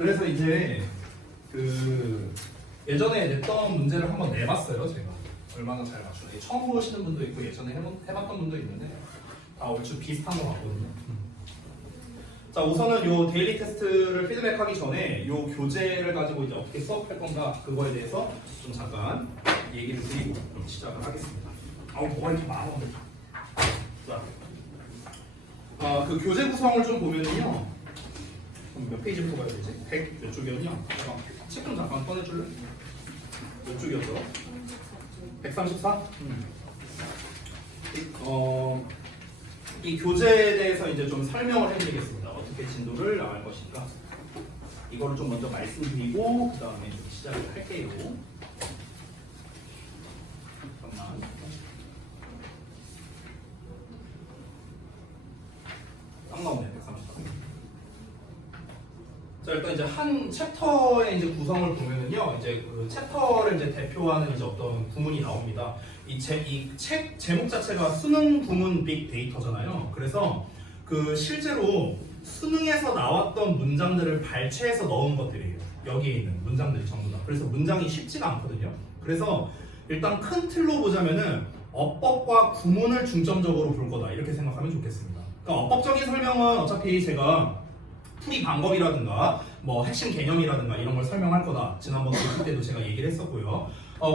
그래서 이제 그 예전에 냈던 문제를 한번 내봤어요. 제가 얼마나 잘 맞추나. 처음 보시는 분도 있고 예전에 해봤던 분도 있는데 다 얼추 비슷한 것 같거든요. 자, 우선은 요 데일리 테스트를 피드백하기 전에 요 교재를 가지고 이제 어떻게 수업할 건가 그거에 대해서 좀 잠깐 얘기를 드리고 좀 시작을 하겠습니다. 아우, 뭐가 이렇게 많아. 자, 그 교재 구성을 좀 보면은요. 몇 페이지부터 가야 되지? 100 몇 쪽이었냐? 잠깐 책 좀 잠깐 꺼내줄래? 몇 쪽이었어? 134? 이 교재에 대해서 이제 좀 설명을 해드리겠습니다. 어떻게 진도를 나갈 것인가. 이거를 좀 먼저 말씀드리고 그 다음에 시작을 할게요. 잠깐만. 딱 나오네, 134. 자, 일단 이제 한 챕터의 이제 구성을 보면은요, 이제 그 챕터를 이제 대표하는 이제 어떤 구문이 나옵니다. 이 책 제목 자체가 수능 구문 빅데이터잖아요. 그래서 그 실제로 수능에서 나왔던 문장들을 발췌해서 넣은 것들이에요. 여기에 있는 문장들이 전부 다. 그래서 문장이 쉽지가 않거든요. 그래서 일단 큰 틀로 보자면은 어법과 구문을 중점적으로 볼 거다. 이렇게 생각하면 좋겠습니다. 그러니까 어법적인 설명은 어차피 제가 풀이 방법이라든가 뭐 핵심 개념이라든가 이런 걸 설명할 거다. 지난번 그 때도 제가 얘기를 했었고요.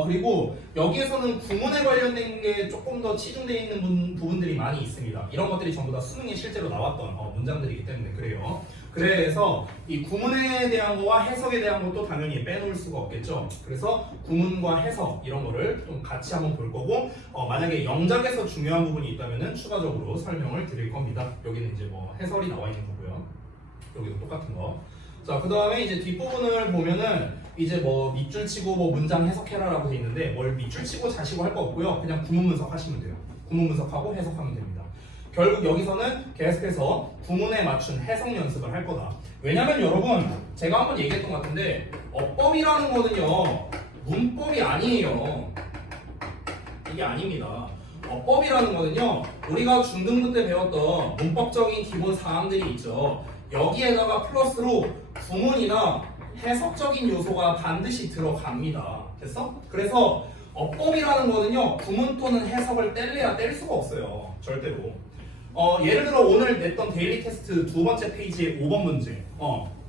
그리고 여기에서는 구문에 관련된 게 조금 더 치중되어 있는 부분들이 많이 있습니다. 이런 것들이 전부 다 수능에 실제로 나왔던 문장들이기 때문에 그래요. 그래서 이 구문에 대한 거와 해석에 대한 것도 당연히 빼놓을 수가 없겠죠. 그래서 구문과 해석 이런 거를 좀 같이 한번 볼 거고, 만약에 영작에서 중요한 부분이 있다면은 추가적으로 설명을 드릴 겁니다. 여기는 이제 뭐 해설이 나와 있는 거고요. 여기도 똑같은 거. 자, 그 다음에 이제 뒷부분을 보면은 이제 뭐 밑줄 치고 뭐 문장 해석해라라고 돼 있는데 뭘 밑줄 치고 자시고 할 거 없고요. 그냥 구문 분석하시면 돼요. 구문 분석하고 해석하면 됩니다. 결국 여기서는 계속해서 구문에 맞춘 해석 연습을 할 거다. 왜냐면 여러분 제가 한번 얘기했던 것 같은데 어법이라는 거는요 문법이 아니에요. 이게 아닙니다. 어법이라는 거는요 우리가 중등부 때 배웠던 문법적인 기본 사항들이 있죠. 여기에다가 플러스로 구문이나 해석적인 요소가 반드시 들어갑니다. 됐어? 그래서 어법이라는 거는요 구문 또는 해석을 뗄래야 뗄 수가 없어요. 절대로. 예를 들어 오늘 냈던 데일리 테스트 두 번째 페이지의 5번 문제.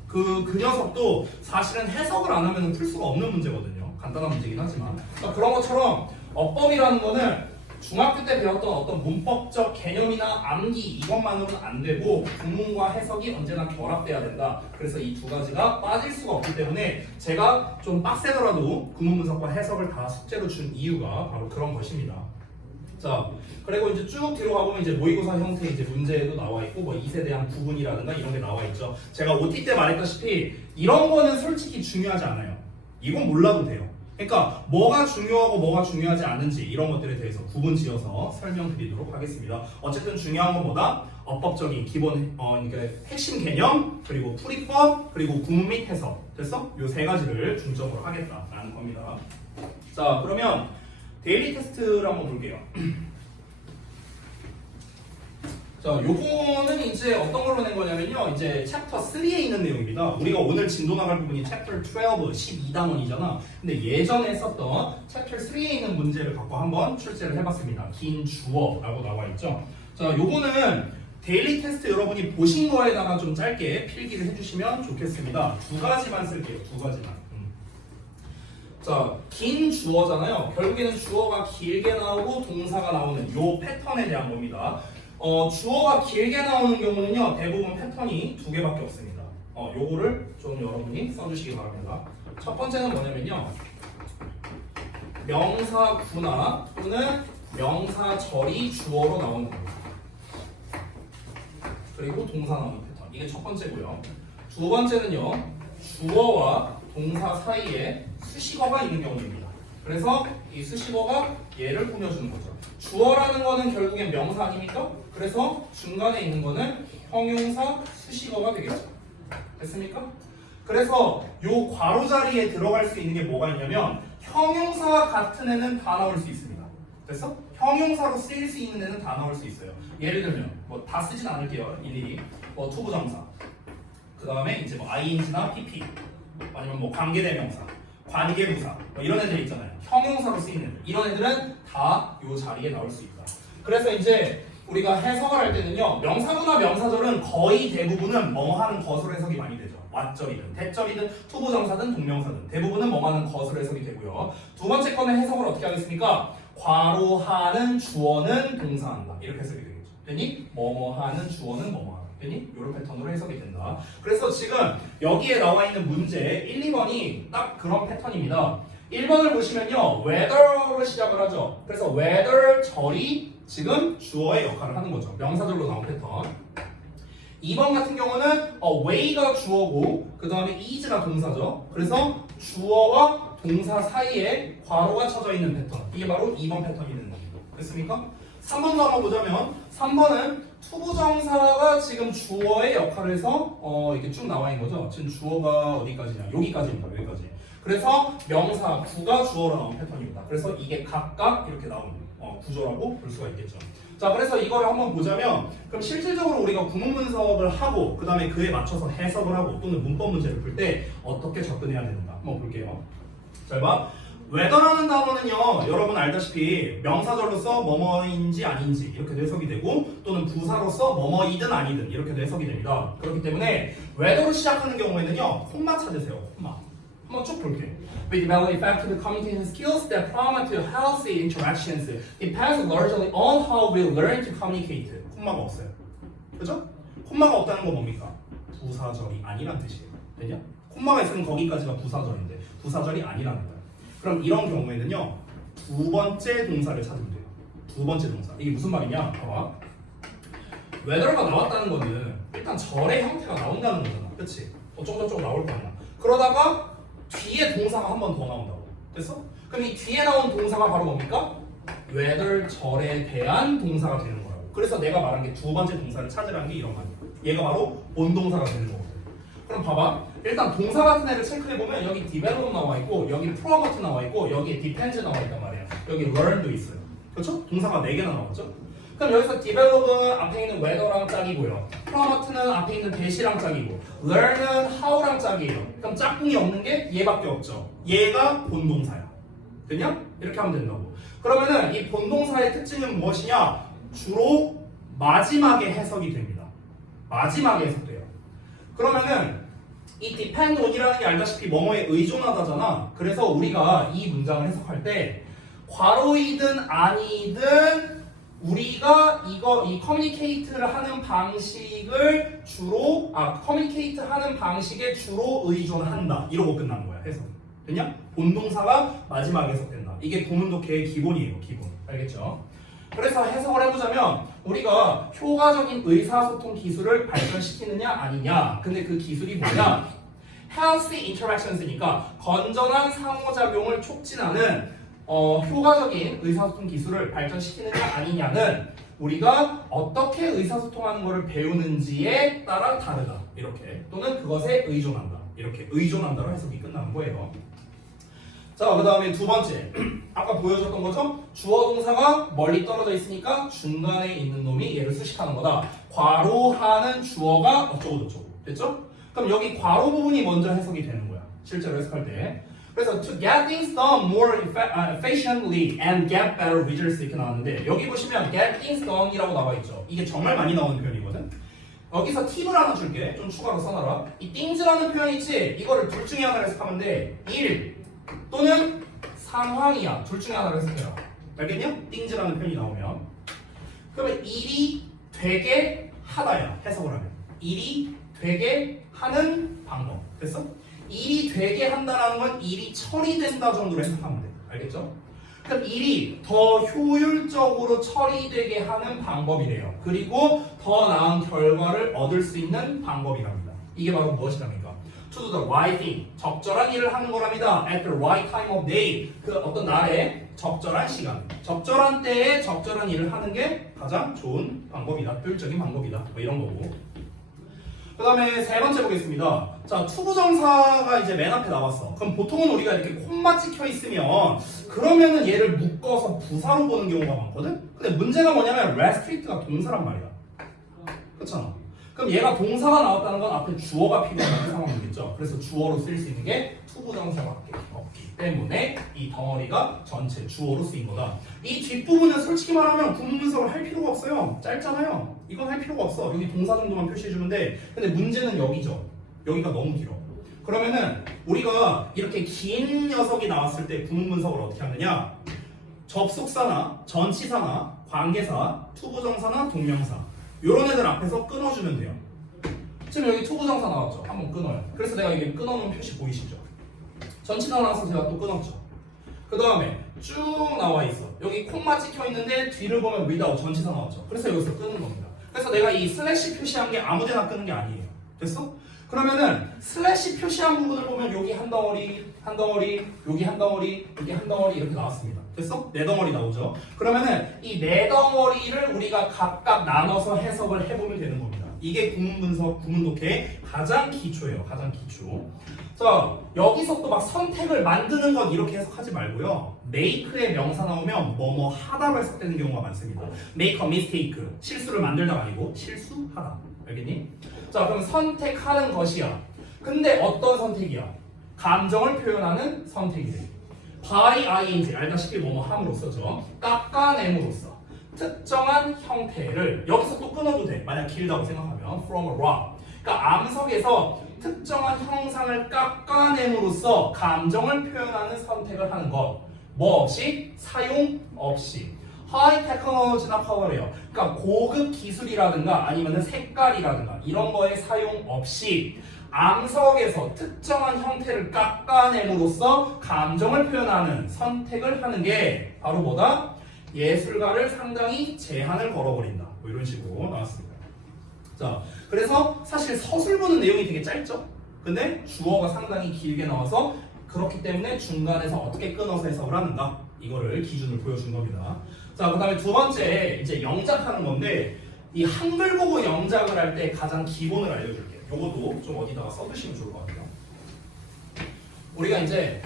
그 녀석도 사실은 해석을 안 하면 풀 수가 없는 문제거든요. 간단한 문제긴 하지만. 그러니까 그런 것처럼 어법이라는 거는 중학교 때 배웠던 어떤 문법적 개념이나 암기 이것만으로는 안 되고 구문과 해석이 언제나 결합돼야 된다. 그래서 이 두 가지가 빠질 수가 없기 때문에 제가 좀 빡세더라도 구문 분석과 해석을 다 숙제로 준 이유가 바로 그런 것입니다. 자, 그리고 이제 쭉 뒤로 가보면 이제 모의고사 형태의 이제 문제도 나와 있고 뭐 이세 대한 구분이라든가 이런 게 나와 있죠. 제가 OT 때 말했다시피 이런 거는 솔직히 중요하지 않아요. 이건 몰라도 돼요. 그러니까 뭐가 중요하고 뭐가 중요하지 않은지 이런 것들에 대해서 구분 지어서 설명드리도록 하겠습니다. 어쨌든 중요한 건 뭐다? 어법적인 기본 그러니까 핵심 개념 그리고 풀이법 그리고 구문 및 해석 됐어? 요 세 가지를 중점으로 하겠다라는 겁니다. 자, 그러면 데일리 테스트를 한번 볼게요. 자, 요거는 이제 어떤 걸로 낸 거냐면요. 이제 챕터 3에 있는 내용입니다. 우리가 오늘 진도 나갈 부분이 챕터 12, 12단원이잖아. 근데 예전에 썼던 챕터 3에 있는 문제를 갖고 한번 출제를 해봤습니다. 긴 주어라고 나와 있죠. 자, 요거는 데일리 테스트 여러분이 보신 거에다가 좀 짧게 필기를 해주시면 좋겠습니다. 두 가지만 쓸게요. 두 가지만. 자, 긴 주어잖아요. 결국에는 주어가 길게 나오고 동사가 나오는 요 패턴에 대한 겁니다. 주어가 길게 나오는 경우는요 대부분 패턴이 두 개밖에 없습니다. 요거를 좀 여러분이 써주시기 바랍니다. 첫 번째는 뭐냐면요 명사구나 또는 명사절이 주어로 나오는 겁니다. 그리고 동사 나오는 패턴, 이게 첫 번째고요. 두 번째는요 주어와 동사 사이에 수식어가 있는 경우입니다. 그래서 이 수식어가 얘를 꾸며주는 거죠. 주어라는 거는 결국엔 명사 아닙니까? 그래서 중간에 있는 거는 형용사 수식어가 되겠죠. 됐습니까? 그래서 요 괄호 자리에 들어갈 수 있는 게 뭐가 있냐면 형용사와 같은 애는 다 나올 수 있습니다. 됐어? 형용사로 쓰일 수 있는 애는 다 나올 수 있어요. 예를 들면 뭐 다 쓰진 않을게요. 일일이 투부정사 그 다음에 이제 뭐 ing나 pp 아니면 뭐 관계대명사, 관계부사 뭐 이런 애들 있잖아요. 형용사로 쓰이는 애들. 이런 애들은 다 이 자리에 나올 수 있다. 그래서 이제 우리가 해석을 할 때는요, 명사구나 명사절은 거의 대부분은 뭐 하는 것으로 해석이 많이 되죠. 왓절이든 대절이든 투부정사든 동명사든 대부분은 뭐 하는 것으로 해석이 되고요. 두 번째 거는 해석을 어떻게 하겠습니까? 괄호하는 주어는 동사한다. 이렇게 해석이 되겠죠. 됐니? 뭐뭐 하는 주어는 뭐뭐 하다. 됐니? 이런 패턴으로 해석이 된다. 그래서 지금 여기에 나와 있는 문제 1, 2번이 딱 그런 패턴입니다. 1번을 보시면요, whether로 시작을 하죠. 그래서 whether 절이 지금 주어의 역할을 하는 거죠. 명사절로 나온 패턴. 2번 같은 경우는 way가 주어고 그 다음에 is가 동사죠. 그래서 주어와 동사 사이에 괄호가 쳐져 있는 패턴. 이게 바로 2번 패턴이 되는 겁니다. 됐습니까? 3번도 한번 보자면 3번은 투부정사가 지금 주어의 역할을 해서 이렇게 쭉 나와 있는 거죠. 지금 주어가 어디까지냐? 여기까지입니다. 여기까지. 그래서 명사 구가 주어로 나온 패턴입니다. 그래서 이게 각각 이렇게 나오는 구조라고 볼 수가 있겠죠. 자, 그래서 이거를 한번 보자면 그럼 실질적으로 우리가 구문 분석을 하고 그 다음에 그에 맞춰서 해석을 하고 또는 문법 문제를 풀 때 어떻게 접근해야 되는가 한번 볼게요. 잘 봐. whether라는 단어는요, 여러분 알다시피 명사절로서 뭐뭐인지 아닌지 이렇게도 해석이 되고 또는 부사로서 뭐뭐이든 아니든 이렇게도 해석이 됩니다. 그렇기 때문에 whether로 시작하는 경우에는요, 콤마 찾으세요. 콤마. 한번 쭉 볼게요. We develop effective communication skills that promote healthy interactions. Depends largely on how we learn to communicate. 콤마가 없어요. 그죠? 콤마가 없다는 건 뭡니까? 부사절이 아니란 뜻이에요. 됐냐? 콤마가 있으면 거기까지가 부사절인데 부사절이 아니라는 거예요. 그럼 이런 경우에는요, 두 번째 동사를 찾으면 돼요. 두 번째 동사. 이게 무슨 말이냐? 봐봐. whether가 나왔다는 거는 일단 절의 형태가 나온다는 거잖아. 그치? 어쩌고저쩌고 나올 거 아니야. 그러다가 뒤에 동사가 한 번 더 나온다고. 됐어? 그럼 이 뒤에 나온 동사가 바로 뭡니까? whether 절에 대한 동사가 되는 거라고. 그래서 내가 말한 게 두 번째 동사를 찾으라는 게 이런 말이야. 얘가 바로 본동사가 되는 거거든. 그럼 봐봐. 일단 동사 같은 애를 체크해보면 여기 develop 나와 있고 여기 promote 나와 있고 여기 depends 나와 있단 말이야. 여기 learn도 있어요. 그렇죠? 동사가 4개나 나왔죠? 그럼 여기서 develop은 앞에 있는 whether랑 짝이고요. promote는 앞에 있는 that이랑 짝이고 learn은 how랑 짝이에요. 그럼 짝꿍이 없는 게 얘밖에 없죠. 얘가 본동사야. 됐냐? 이렇게 하면 된다고. 그러면은 이 본동사의 특징은 무엇이냐? 주로 마지막에 해석이 됩니다. 마지막에 해석돼요. 그러면은 이 depend on이라는 게 알다시피 뭐뭐에 의존하다잖아. 그래서 우리가 이 문장을 해석할 때 괄호이든 아니든 우리가 이 커뮤니케이트를 하는 방식을 주로 커뮤니케이트 하는 방식에 주로 의존한다. 이러고 끝나는 거야. 해석. 됐냐? 본동사가 마지막에 해석된다. 이게 구문 독해의 기본이에요. 기본. 알겠죠? 그래서 해석을 해보자면 우리가 효과적인 의사소통 기술을 발전시키느냐 아니냐. 근데 그 기술이 뭐냐? healthy interactions니까 건전한 상호작용을 촉진하는 효과적인 의사소통 기술을 발전시키느냐 아니냐는 우리가 어떻게 의사소통하는 것을 배우는지에 따라 다르다. 이렇게. 또는 그것에 의존한다. 이렇게 의존한다로 해석이 끝나는 거예요. 자, 그 다음에 두 번째. 아까 보여줬던 것처럼 주어 동사가 멀리 떨어져 있으니까 중간에 있는 놈이 얘를 수식하는 거다. 괄호하는 주어가 어쩌고저쩌고. 됐죠? 그럼 여기 괄호 부분이 먼저 해석이 되는 거야. 실제로 해석할 때. 그래서 to get things done more efficiently and get better results 이렇게 나왔는데 여기 보시면 get things done이라고 나와 있죠. 이게 정말 많이 나오는 표현이거든. 여기서 팁을 하나 줄게. 좀 추가로 써놔라. 이 things라는 표현 있지? 이거를 둘 중에 하나를 해석하면 돼. 일 또는 상황이야. 둘 중에 하나를 해석해라. 알겠냐? things라는 표현이 나오면 그러면 일이 되게 하다야. 해석을 하면 일이 되게 하는 방법. 됐어? 일이 되게 한다는 건 일이 처리된다 정도로 해석하면 돼. 알겠죠? 그럼 일이 더 효율적으로 처리되게 하는 방법이래요. 그리고 더 나은 결과를 얻을 수 있는 방법이랍니다. 이게 바로 무엇이랍니까? To do the right thing. 적절한 일을 하는 거랍니다. At the right time of day. 그 어떤 날에 적절한 시간, 적절한 때에 적절한 일을 하는 게 가장 좋은 방법이다. 효율적인 방법이다. 뭐 이런 거고. 그 다음에 세 번째 보겠습니다. 자, 투부정사가 이제 맨 앞에 나왔어. 그럼 보통은 우리가 이렇게 콤마 찍혀 있으면 그러면은 얘를 묶어서 부사로 보는 경우가 많거든? 근데 문제가 뭐냐면 restrict가 동사란 말이야. 그렇잖아. 그럼 얘가 동사가 나왔다는 건 앞에 주어가 필요한 상황이겠죠. 그래서 주어로 쓸 수 있는 게 투부정사밖에 없기 때문에 이 덩어리가 전체 주어로 쓰인 거다. 이 뒷부분은 솔직히 말하면 구문 분석을 할 필요가 없어요. 짧잖아요. 이건 할 필요가 없어. 여기 동사 정도만 표시해주면 돼. 근데 문제는 여기죠. 여기가 너무 길어. 그러면은 우리가 이렇게 긴 녀석이 나왔을 때 구문 분석을 어떻게 하느냐? 접속사나 전치사나 관계사, 투부정사나 동명사 이런 애들 앞에서 끊어주면 돼요. 지금 여기 투부정사 나왔죠? 한번 끊어요. 그래서 내가 이게 끊어놓은 표시 보이시죠? 전치사 나와서 제가 또 끊었죠. 그 다음에 쭉 나와 있어. 여기 콤마 찍혀 있는데 뒤를 보면 without 전치사 나왔죠. 그래서 여기서 끄는 겁니다. 그래서 내가 이 슬래시 표시한 게 아무데나 끄는 게 아니에요. 됐어? 그러면은 슬래시 표시한 부분을 보면 여기 한 덩어리, 한 덩어리, 여기 한 덩어리, 여기 한 덩어리 이렇게 나왔습니다. 됐어? 네 덩어리 나오죠. 그러면은 이 네 덩어리를 우리가 각각 나눠서 해석을 해보면 되는 겁니다. 이게 구문 분석, 구문 독해의 가장 기초예요. 가장 기초. 자, 여기서 또 막 선택을 만드는 건 이렇게 해석하지 말고요. make의 명사 나오면 뭐뭐 하다로 해석되는 경우가 많습니다. make a mistake, 실수를 만들다가 아니고 실수하다. 알겠니? 자, 그럼 선택하는 것이야. 근데 어떤 선택이야? 감정을 표현하는 선택이래. by ing, 알다시피 뭐뭐 함으로써죠. 깎아냄으로써 특정한 형태를 여기서 또 끊어도 돼. 만약 길다고 생각하면 from a rock. 그러니까 암석에서 특정한 형상을 깎아냄으로써 감정을 표현하는 선택을 하는 것. 뭐 없이? 사용 없이. 하이 테크놀로지나 파워래요. 그러니까 고급 기술이라든가 아니면 색깔이라든가 이런 거에 사용 없이 암석에서 특정한 형태를 깎아냄으로써 감정을 표현하는 선택을 하는 게 바로 뭐다? 예술가를 상당히 제한을 걸어버린다. 뭐 이런 식으로 나왔습니다. 자, 그래서 사실 서술 보는 내용이 되게 짧죠? 근데 주어가 상당히 길게 나와서 그렇기 때문에 중간에서 어떻게 끊어서 해석을 하는가? 이거를 기준을 보여준 겁니다. 자, 그 다음에 두 번째 이제 영작하는 건데 이 한글 보고 영작을 할 때 가장 기본을 알려줄게요. 요것도 좀 어디다가 써두시면 좋을 것 같아요. 우리가 이제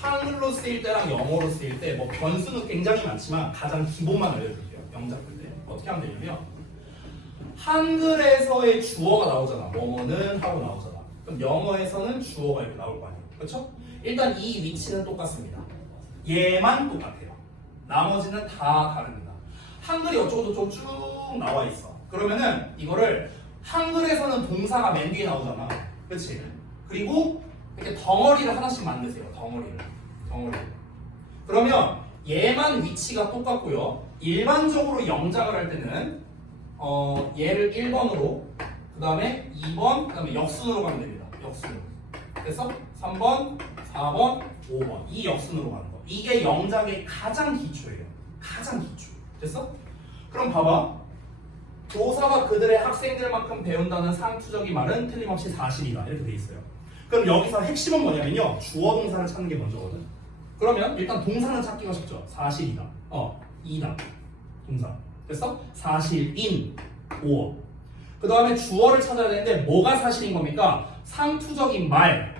한글로 쓰일 때랑 영어로 쓰일 때 뭐 변수는 굉장히 많지만 가장 기본만 알려줄게요. 영작 할 때 어떻게 하면 되냐면 한글에서의 주어가 나오잖아. 뭐뭐는 하고 나오잖아. 그럼 영어에서는 주어가 이렇게 나올 거 아니에요. 그렇죠? 일단 이 위치는 똑같습니다. 얘만 똑같아요. 나머지는 다 다릅니다. 한글이 어쩌고저쩌고 쭉 나와 있어. 그러면은 이거를 한글에서는 동사가 맨 뒤에 나오잖아. 그렇지? 그리고 이렇게 덩어리를 하나씩 만드세요. 덩어리를. 그러면 얘만 위치가 똑같고요. 일반적으로 영작을 할 때는 얘를 1번으로 그 다음에 2번 그 다음에 역순으로 가면 됩니다. 역순으로. 그래서 3번, 4번, 5번 이 역순으로 가는 거. 이게 영작의 가장 기초예요. 가장 기초. 됐어? 그럼 봐봐. 교사가 그들의 학생들만큼 배운다는 상투적인 말은 틀림없이 사실이다. 이렇게 돼 있어요. 그럼 여기서 핵심은 뭐냐면요. 주어 동사를 찾는 게 먼저거든. 그러면 일단 동사는 찾기가 쉽죠. 사실이다. 이다. 동사. 됐어? 사실인 5어. 그 다음에 주어를 찾아야 되는데 뭐가 사실인 겁니까? 상투적인 말.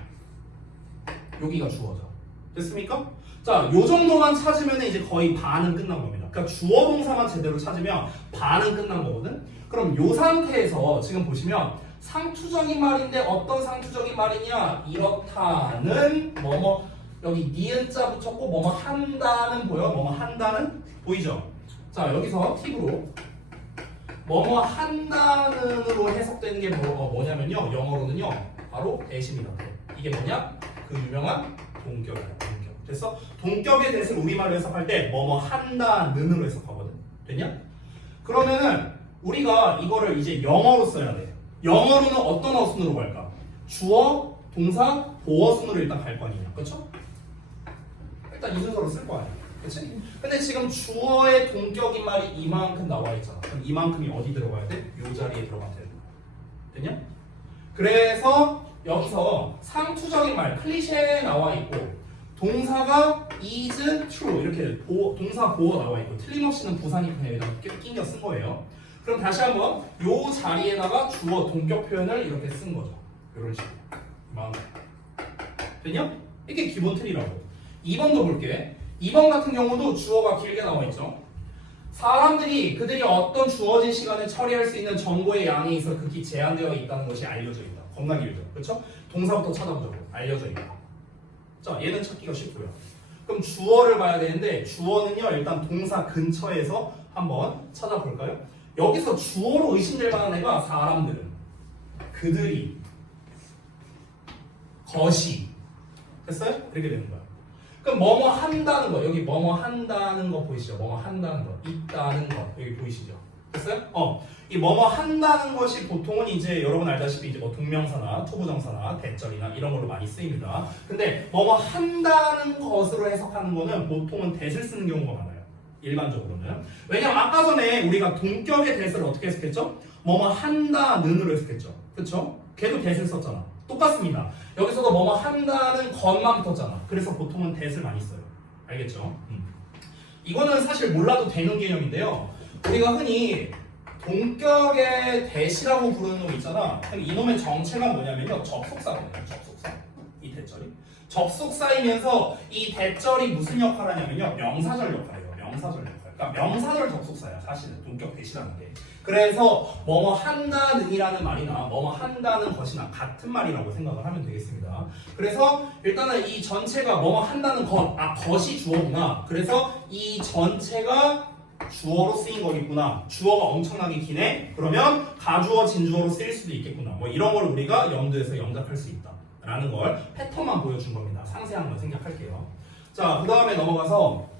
여기가 주어죠. 됐습니까? 자, 요 정도만 찾으면 이제 거의 반은 끝난 겁니다. 그러니까 주어 동사만 제대로 찾으면 반은 끝난 거거든. 그럼 요 상태에서 지금 보시면 상투적인 말인데 어떤 상투적인 말이냐? 이렇다는 뭐뭐 여기 니은자 붙였고 뭐뭐 한다는 보여? 뭐뭐 한다는 보이죠? 자, 여기서 팁으로 뭐뭐 한다는으로 해석되는 게 뭐냐면요. 영어로는요. 바로 대신이다. 이게 뭐냐? 그 유명한 동격이야. 동격. 됐어? 동격의 대신 우리말로 해석할 때 뭐뭐 한다는으로 해석하거든. 됐냐? 그러면은 우리가 이거를 이제 영어로 써야 돼. 영어로는 어떤 어순으로 갈까? 주어, 동사, 보어순으로 일단 갈 거 아니냐. 그렇죠? 일단 이 순서로 쓸 거 아니야. 그치? 근데 지금 주어의 동격인 말이 이만큼 나와 있잖아. 그럼 이만큼이 어디 들어가야 돼? 요 자리에 들어가야 돼. 됐냐? 그래서 여기서 상투적인 말, 클리셰 나와 있고 동사가 is true 이렇게 동사 보어 나와 있고 틀림없이는 부산이 그냥 여기다 끼겨 쓴 거예요. 그럼 다시 한번 요 자리에다가 주어 동격 표현을 이렇게 쓴 거죠. 이런 식으로. 됐냐? 이게 기본 틀이라고. 2번도 볼게. 2번 같은 경우도 주어가 길게 나와 있죠. 사람들이 그들이 어떤 주어진 시간에 처리할 수 있는 정보의 양에 있어 극히 제한되어 있다는 것이 알려져 있다. 겁나 길죠. 그렇죠? 동사부터 찾아보자고. 알려져 있다. 자, 얘는 찾기가 쉽고요. 그럼 주어를 봐야 되는데 주어는요. 일단 동사 근처에서 한번 찾아볼까요? 여기서 주어로 의심될 만한 애가 사람들은, 그들이, 것이. 됐어요? 이렇게 되는 거야. 그럼 뭐뭐 한다는 거, 여기 뭐뭐 한다는 거 보이시죠? 뭐뭐 한다는 거, 있다는 거 여기 보이시죠? 됐어요? 이 뭐뭐 한다는 것이 보통은 이제 여러분 알다시피 이제 뭐 동명사나 투부정사나 대절이나 이런 걸로 많이 쓰입니다. 근데 뭐뭐 한다는 것으로 해석하는 거는 보통은 that을 쓰는 경우가 많아요. 일반적으로는. 왜냐면 아까 전에 우리가 동격의 that을 어떻게 해석했죠? 뭐뭐 한다는으로 해석했죠. 그렇죠? 걔도 that을 썼잖아. 똑같습니다. 여기서도 뭐뭐 한다는 것만 붙었잖아. 그래서 보통은 that을 많이 써요. 알겠죠? 이거는 사실 몰라도 되는 개념인데요. 우리가 흔히 동격의 that이라고 부르는 놈 있잖아. 이놈의 정체가 뭐냐면요. 접속사거든요. 접속사. 이 대절이. 접속사이면서 이 대절이 무슨 역할을 하냐면요. 명사절 역할이에요. 명사절 역할. 그러니까 명사절 접속사야. 사실은 동격 that이라는 게. 그래서 뭐뭐 한다는이라는 말이나 뭐뭐 한다는 것이나 같은 말이라고 생각을 하면 되겠습니다. 그래서 일단은 이 전체가 뭐뭐 한다는 것, 것이 주어구나. 그래서 이 전체가 주어로 쓰인 거겠구나. 주어가 엄청나게 기네. 그러면 가주어, 진주어로 쓰일 수도 있겠구나. 뭐 이런 걸 우리가 염두에서 영작할 수 있다. 라는 걸 패턴만 보여준 겁니다. 상세한 걸 생략할게요. 자, 그 다음에 넘어가서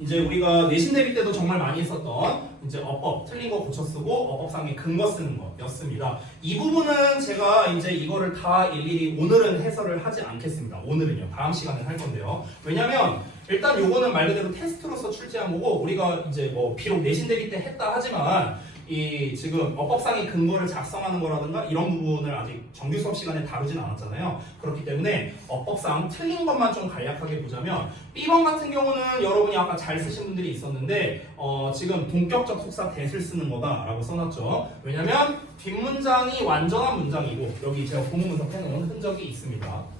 이제 우리가 내신 대비 때도 정말 많이 했었던 이제 어법, 틀린 거 고쳐 쓰고 어법상의 근거 쓰는 거였습니다. 이 부분은 제가 이제 이거를 다 일일이 오늘은 해설을 하지 않겠습니다. 오늘은요. 다음 시간에 할 건데요. 왜냐면 일단 요거는 말 그대로 테스트로서 출제한 거고 우리가 이제 뭐 비록 내신 대비 때 했다 하지만 이 지금 어법상의 근거를 작성하는 거라든가 이런 부분을 아직 정규 수업 시간에 다루진 않았잖아요. 그렇기 때문에 어법상 틀린 것만 좀 간략하게 보자면 B번 같은 경우는 여러분이 아까 잘 쓰신 분들이 있었는데 지금 동격적 속사 that을 쓰는 거다라고 써놨죠. 왜냐면 뒷문장이 완전한 문장이고 여기 제가 본문 분석해놓은 흔적이 있습니다.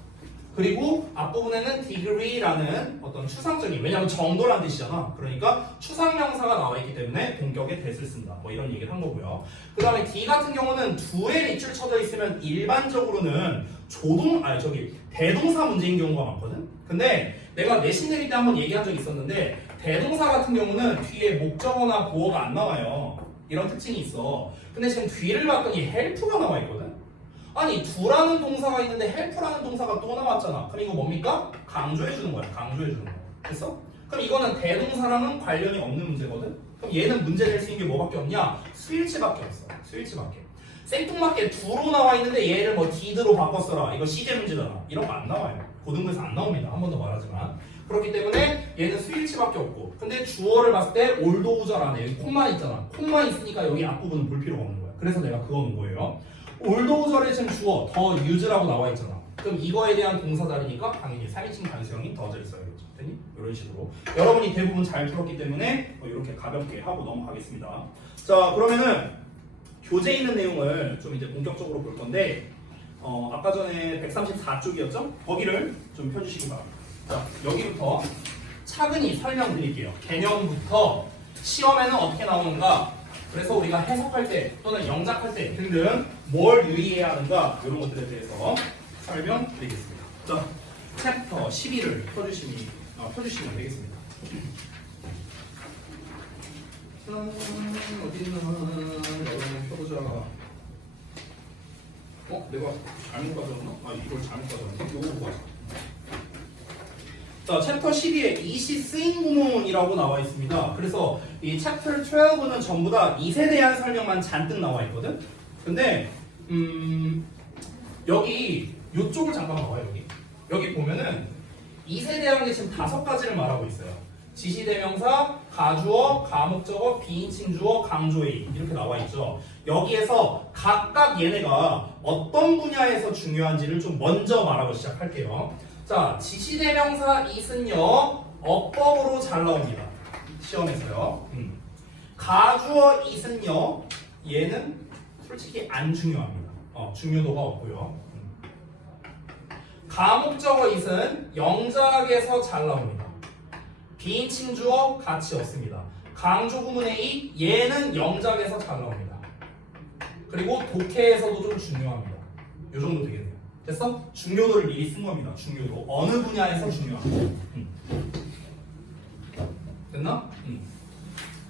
그리고 앞부분에는 degree라는 어떤 추상적인, 왜냐하면 정도란 뜻이잖아. 그러니까 추상명사가 나와 있기 때문에 동격의 that을 쓴다. 뭐 이런 얘기를 한 거고요. 그 다음에 D 같은 경우는 do에 밑줄 쳐져 있으면 일반적으로는 대동사 문제인 경우가 많거든. 근데 내가 내신 내릴 때 한번 얘기한 적이 있었는데 대동사 같은 경우는 뒤에 목적어나 보어가 안 나와요. 이런 특징이 있어. 근데 지금 뒤를 봤더니 help가 나와 있거든. 아니 do라는 동사가 있는데 help라는 동사가 또 나왔잖아. 그럼 이거 뭡니까? 강조해주는 거야. 강조해주는 거. 됐어? 그럼 이거는 대동사랑은 관련이 없는 문제거든? 그럼 얘는 문제 될 수 있는 게 뭐밖에 없냐? 스위치밖에 없어. 스위치밖에. 생뚱맞게 do로 나와 있는데 얘를 뭐 did로 바꿨어라. 이거 시제 문제잖아. 이런 거 안 나와요. 고등부에서 안 나옵니다. 한 번 더 말하지만. 그렇기 때문에 얘는 스위치밖에 없고. 근데 주어를 봤을 때 올도 구절 안에 여기 콤만 있잖아. 콤만 있으니까 여기 앞부분은 볼 필요가 없는 거야. 그래서 내가 그거 놓은 거예요. 올도 구절에 지금 주어 더 use라고 나와 있잖아. 그럼 이거에 대한 동사 자리니까 당연히 3인칭 단수형이 더져 있어야겠죠. 됐니? 이런 식으로 여러분이 대부분 잘 들었기 때문에 이렇게 가볍게 하고 넘어가겠습니다. 자, 그러면은 교재에 있는 내용을 좀 이제 본격적으로 볼 건데 아까 전에 134쪽이었죠? 거기를 좀 펴주시기 바랍니다. 자, 여기부터 차근히 설명드릴게요. 개념부터 시험에는 어떻게 나오는가, 그래서 우리가 해석할 때 또는 영작할 때 등등 뭘 유의해야 하는가 이런 것들에 대해서 설명드리겠습니다. 자, 챕터 12를 펴주시면 되겠습니다. 어디나 펴보자. 내가 잘못 가져왔나? 이걸 잘못 가져왔네. 이거 보고 가자. 자, 챕터 12에 이시 쓰인 구문이라고 나와 있습니다. 그래서 이 챕터 12는 전부 다 이세 대한 설명만 잔뜩 나와 있거든. 근데 여기 요쪽을 잠깐 봐봐요. 여기 보면은 이세 대한 게 지금 5가지를 말하고 있어요. 지시대명사, 가주어, 가목적어, 비인칭 주어, 강조의 이렇게 나와 있죠. 여기에서 각각 얘네가 어떤 분야에서 중요한지를 좀 먼저 말하고 시작할게요. 자, 지시대명사 it은요 어법으로 잘 나옵니다. 시험에서요. 가주어 it은요 얘는 솔직히 안 중요합니다. 중요도가 없고요. 가목적어 it은 영작에서 잘 나옵니다. 비인칭 주어 가치 없습니다. 강조 구문 A 얘는 영작에서 잘 나옵니다. 그리고 독해에서도 좀 중요합니다. 이 정도 되겠네요. 됐어? 중요도를 미리 쓴 겁니다. 중요도 어느 분야에서 중요합니다. 됐나?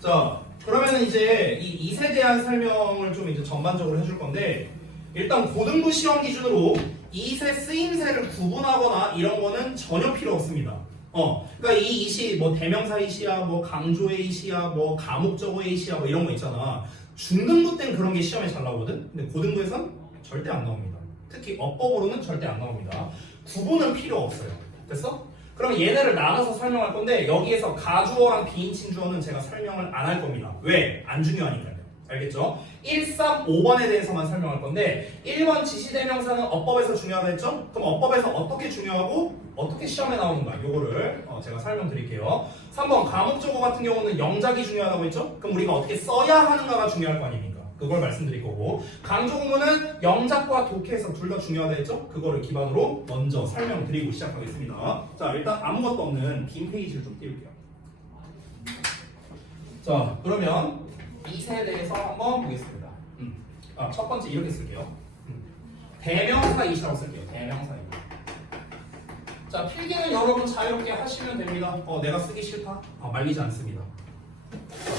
자, 그러면 이제 이 이세 대한 설명을 좀 이제 전반적으로 해줄 건데 일단 고등부 시험 기준으로 이세 쓰임새를 구분하거나 이런 거는 전혀 필요 없습니다. 그러니까 이 이시 뭐 대명사 이시야, 뭐 강조의 이시야, 뭐 가목적어의 이시야, 뭐 이런 거 있잖아. 중등부 땐 그런 게 시험에 잘 나오거든. 근데 고등부에선 절대 안 나옵니다. 특히 어법으로는 절대 안 나옵니다. 구분은 필요 없어요. 됐어? 그럼 얘네를 나눠서 설명할 건데 여기에서 가주어랑 비인칭 주어는 제가 설명을 안 할 겁니다. 왜? 안 중요하니까요. 알겠죠? 1, 3, 5번에 대해서만 설명할 건데 1번 지시대명사는 어법에서 중요하다 했죠? 그럼 어법에서 어떻게 중요하고 어떻게 시험에 나오는가 요거를 제가 설명드릴게요. 3번 가목적어 같은 경우는 영작이 중요하다고 했죠? 그럼 우리가 어떻게 써야 하는가가 중요할 거 아닙니까? 그걸 말씀드릴 거고 강조구문은 영작과 독해에서 둘 다 중요하다 했죠? 그거를 기반으로 먼저 설명드리고 시작하겠습니다. 자, 일단 아무것도 없는 빈 페이지를 좀 띄울게요. 자, 그러면 이세에 대해서 한번 보겠습니다. 첫 번째 이렇게 쓸게요. 대명사 이시라고 쓸게요. 대명사 이. 자, 필기는 여러분 자유롭게 하시면 됩니다. 내가 쓰기 싫다? 말리지 않습니다.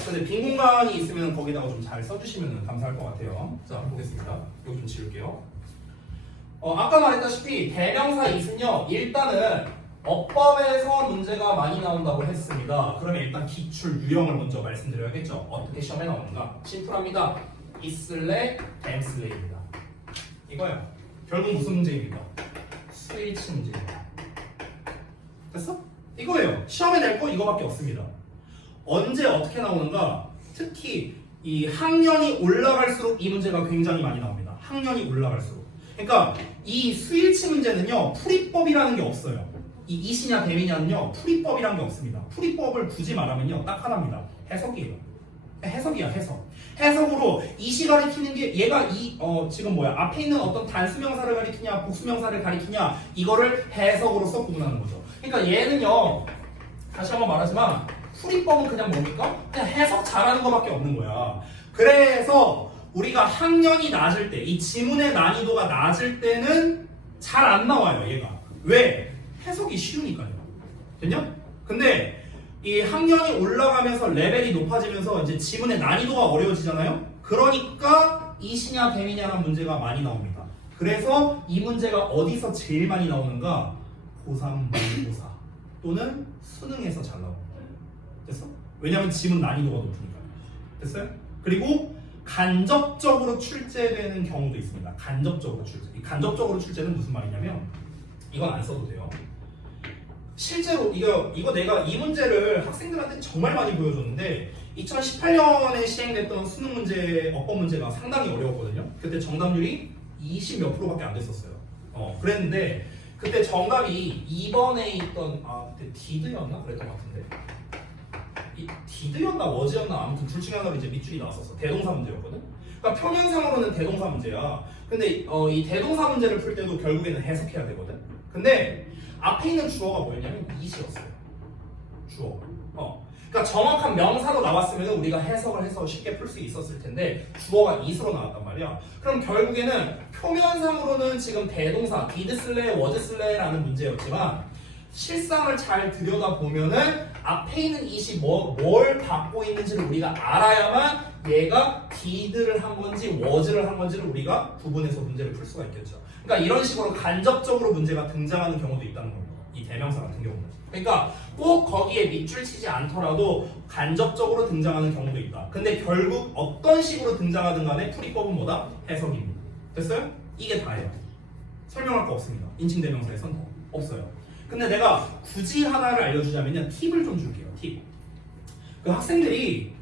근데 빈 공간이 있으면 거기다가 좀 잘 써주시면 감사할 것 같아요. 자, 보겠습니다. 여기 좀 지울게요. 아까 말했다시피 대명사 이는요 일단은 어법에서 문제가 많이 나온다고 했습니다. 그러면 일단 기출 유형을 먼저 말씀드려야겠죠. 어떻게 시험에 나오는가? 심플합니다. 있을래, 댐슬래입니다. 이거야. 결국 무슨 문제입니까? 스위치 문제입니다. 됐어? 이거예요. 시험에 낼 거 이거밖에 없습니다. 언제 어떻게 나오는가? 특히 이 학년이 올라갈수록 이 문제가 굉장히 많이 나옵니다. 학년이 올라갈수록. 그러니까 이 스위치 문제는요 풀이법이라는 게 없어요. 이 이시냐 대미냐는요 풀이법이라는 게 없습니다. 풀이법을 굳이 말하면요 딱 하나입니다. 해석이에요. 해석이야 해석. 해석으로 이시 가리키는 게 얘가 지금 뭐야 앞에 있는 어떤 단수명사를 가리키냐 복수명사를 가리키냐 이거를 해석으로서 구분하는 거죠. 그러니까 얘는요 다시 한번 말하지만 풀이법은 그냥 뭡니까? 그냥 해석 잘하는 거밖에 없는 거야. 그래서 우리가 학년이 낮을 때, 이 지문의 난이도가 낮을 때는 잘 안 나와요, 얘가. 왜? 해석이 쉬우니까요. 됐냐? 근데 이 학년이 올라가면서 레벨이 높아지면서 이제 지문의 난이도가 어려워지잖아요? 그러니까 이시냐 대미냐라는 문제가 많이 나옵니다. 그래서 이 문제가 어디서 제일 많이 나오는가? 고3, 모의고사 또는 수능에서 잘 나옵니다. 됐어? 왜냐면 지문 난이도가 높으니까. 됐어요? 그리고 간접적으로 출제되는 경우도 있습니다. 간접적으로 출제. 이 간접적으로 출제는 무슨 말이냐면 이건 안 써도 돼요. 실제로 이거 내가 이 문제를 학생들한테 정말 많이 보여줬는데 2018년에 시행됐던 수능 문제, 어법 문제가 상당히 어려웠거든요. 그때 정답률이 20 몇 프로밖에 안 됐었어요. 그랬는데 그때 정답이 2번에 있던 그때 디드였나? 그랬던 것 같은데 디드였나 워즈였나 아무튼 둘 중에 하나로 이제 밑줄이 나왔었어. 대동사 문제였거든. 그러니까 표면상으로는 대동사 문제야. 근데 이 대동사 문제를 풀 때도 결국에는 해석해야 되거든. 근데 앞에 있는 주어가 뭐였냐면 이시였어요. 주어. 그러니까 정확한 명사로 나왔으면 우리가 해석을 해서 쉽게 풀 수 있었을 텐데 주어가 이스로 나왔단 말이야. 그럼 결국에는 표면상으로는 지금 대동사 did 쓸래, was 쓸래라는 문제였지만 실상을 잘 들여다보면은 앞에 있는 이시 뭘 받고 있는지를 우리가 알아야만 얘가 did를 한 건지 was를 한 건지를 우리가 구분해서 문제를 풀 수가 있겠죠. 그러니까 이런 식으로 간접적으로 문제가 등장하는 경우도 있다는 겁니다. 이 대명사 같은 경우는. 그러니까 꼭 거기에 밑줄 치지 않더라도 간접적으로 등장하는 경우도 있다. 근데 결국 어떤 식으로 등장하든 간에 풀이법은 뭐다? 해석입니다. 됐어요? 이게 다예요. 설명할 거 없습니다. 인칭 대명사에선 없어요. 근데 내가 굳이 하나를 알려주자면 팁을 좀 줄게요. 팁. 그 학생들이